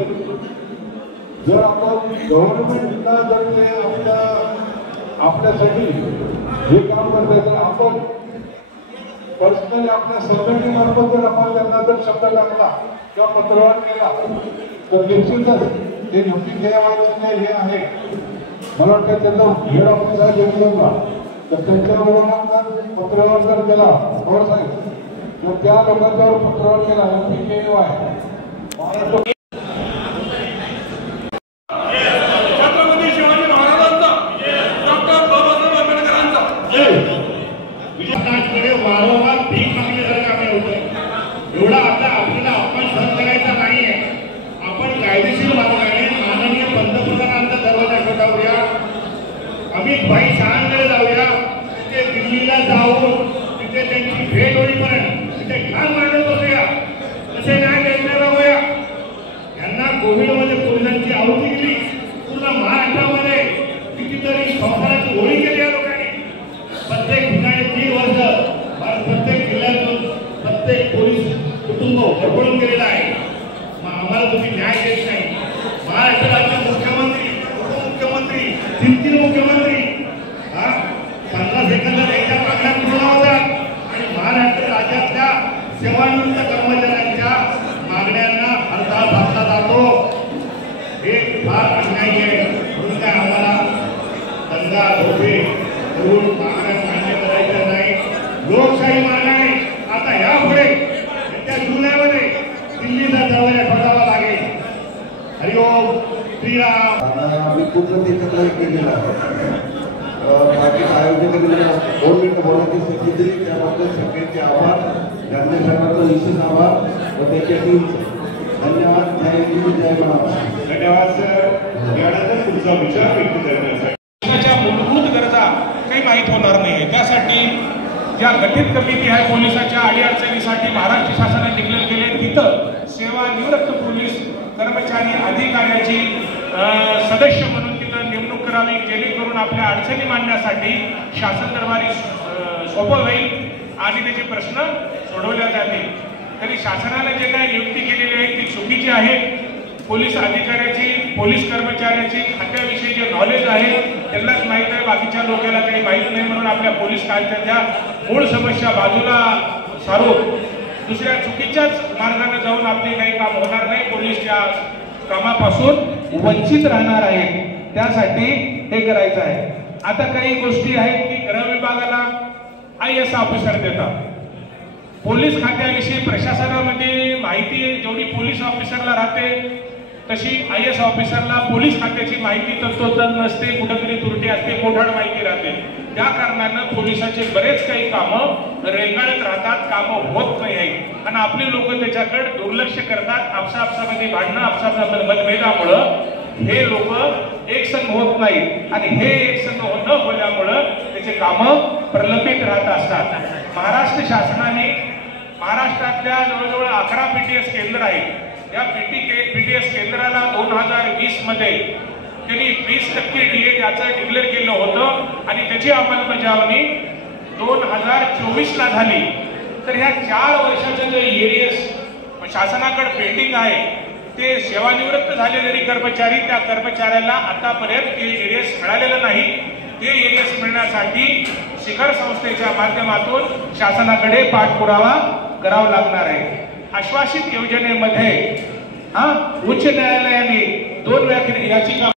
जर आपण गव्हर्नमेंटला जर ते आपल्या आपल्यासाठी हे काम करता येतं. आपण पर्सनली आपल्या संघटनेमार्फत जर आपण त्यांना जर शब्द टाकला किंवा पत्रव्यवहार केला तर निश्चितच ते नक्की केल्यावर हे आहे. मला वाटतं त्यांचं हेड ऑफिस आहे जंगलला, तर त्यांच्याबरोबर जर पत्रव्यवहार जर केला पवार साहेब, तर त्या लोकांच्यावर पत्रव्यवहार केला MPKY छत्रपती शिवाजी महाराजांचा, डॉक्टर बाबासाहेब आंबेडकरांचा विजयाकडे वारंवार भीक मागण्यासारखं आम्ही होतं. एवढा आता आपल्याला आपण सहन करायचा नाहीये. आपण कायदेशीर मार्गाने माननीय पंतप्रधानांचा दरवाजा ठोठावूया, अमित भाई शहांकडे जाऊया, तिथे दिल्लीला जाऊन तिथे त्यांची भेट होईपर्यंत तिथे ठाण मांडत बसूया, तसे न्याय द्यायला राहूया. यांना कोविडमध्ये पोलिसांची आहुती दिली, पूर्ण महाराष्ट्रामध्ये कितीतरी संसाराची होळी केली या लोकांनी. प्रत्येक ठिकाणी 3 वर्ष प्रत्येक जिल्ह्यातून प्रत्येक पोलीस कुटुंब हरपळून गेलेलं आहे. मग आम्हाला तुम्ही न्याय देत नाही. महाराष्ट्र राज्य मुख्यमंत्री, उपमुख्यमंत्री, 3 मुख्यमंत्री 50 सेकंदात एकदा मागण्या पूर्ण होतात आणि महाराष्ट्र राज्यातल्या सेवानिवृत्त कर्मचाऱ्यांच्या मागण्यांना हरताळ फासला जातो. हे फार अन्याय आहे. म्हणून काय आम्हाला दंगा धोके करून मागण्या मान्य करायच्या नाही. लोकशाही मार्गाने आता यापुढे येत्या जुलैमध्ये दिल्लीचा दरवाजा ठोठावा लागेल. हरिओम श्रीराम. आम्ही पूर्ण त्याच्याकडे केलेलं आहे. बाकी आयोजकांनी 2 मिनिटं बोलायची संधी दिली त्याबद्दल सगळ्यांचे आभार. ज्ञानेश्वरांचा विशेष आभार व त्याच्या टीमचे धन्यवाद. जय हिंद, जय महाराष्ट्र. धन्यवाद सर. यानंतर तुमचा विचार व्यक्त करण्यासाठी देशाच्या मूलभूत गरजा काही माहीत होणार नाही. त्यासाठी ज्या गठीत कमिटी आहे पोलिसाच्या अडीअडचणीसाठी महाराष्ट्र शासनाने डिक्लेअर केले, तिथं सेवानिवृत्त पोलीस कर्मचारी अधिकाऱ्याची सदस्य म्हणून तिथं नेमणूक करावी, जेणेकरून आपल्या अडचणी मांडण्यासाठी शासन दरबारी सोपं होईल आणि त्याचे प्रश्न सोडवले जातील. तरी शासनाने जे काही नियुक्ती केलेली आहे ती चुकीची आहे. पोलीस अधिकाऱ्याची, पोलीस कर्मचाऱ्याची खात्याविषयी जे नॉलेज आहे त्यांनाच माहीत आहे, बाकीच्या लोकांना काही माहीत नाही. म्हणून आपल्या पोलीस कायद्याच्या मूळ समस्या बाजूला सारून दुसऱ्या चुकीच्याच मार्गाने जाऊन आपले काही काम होणार नाही. पोलीस त्या कामापासून वंचित राहणार आहेत. त्यासाठी हे करायचं आहे. आता काही गोष्टी आहेत की गृह विभागाला IAS ऑफिसर देतात. पोलीस खात्याविषयी प्रशासनामध्ये माहिती जेवढी पोलीस ऑफिसरला राहते तशी IAS ऑफिसरला पोलीस खात्याची माहिती तत्वतंत्र नसते, कुठेतरी त्रुटी असते, मोठाड माहिती राहते. त्या कारणानं पोलिसाचे बरेच काही कामं रेंगाळत राहतात, कामं होत नाही आहेत आणि आपली लोक त्याच्याकडे दुर्लक्ष करतात. आपसामध्ये भांडणं, आपसामध्ये मतभेदामुळं हे लोक एकसंघ होत नाहीत आणि हे एकसंघ न होण्यामुळं त्याचे कामं प्रलंबित राहत असतात. महाराष्ट्र शासनाने महाराष्ट्रातल्या जवळजवळ 11 PTS केंद्र आहेत. या PTS केंद्राला 2020 मध्ये त्यांनी 20% DA याचं डिक्लेअर केलं होतं आणि त्याची अंमलबजावणी 2024 ला झाली. तर ह्या 4 वर्षाचे जे एरियस शासनाकडे पेंडिंग आहे ते सेवानिवृत्त झालेले कर्मचारी, त्या कर्मचाऱ्याला आतापर्यंत एरियस मिळालेलं नाही. ते एरियस मिळण्यासाठी शिखर संस्थेच्या माध्यमातून शासनाकडे पाठपुरावा करावा लागणार आहे. आश्वासित योजनेमध्ये उच्च न्यायालयाने 2 याचिका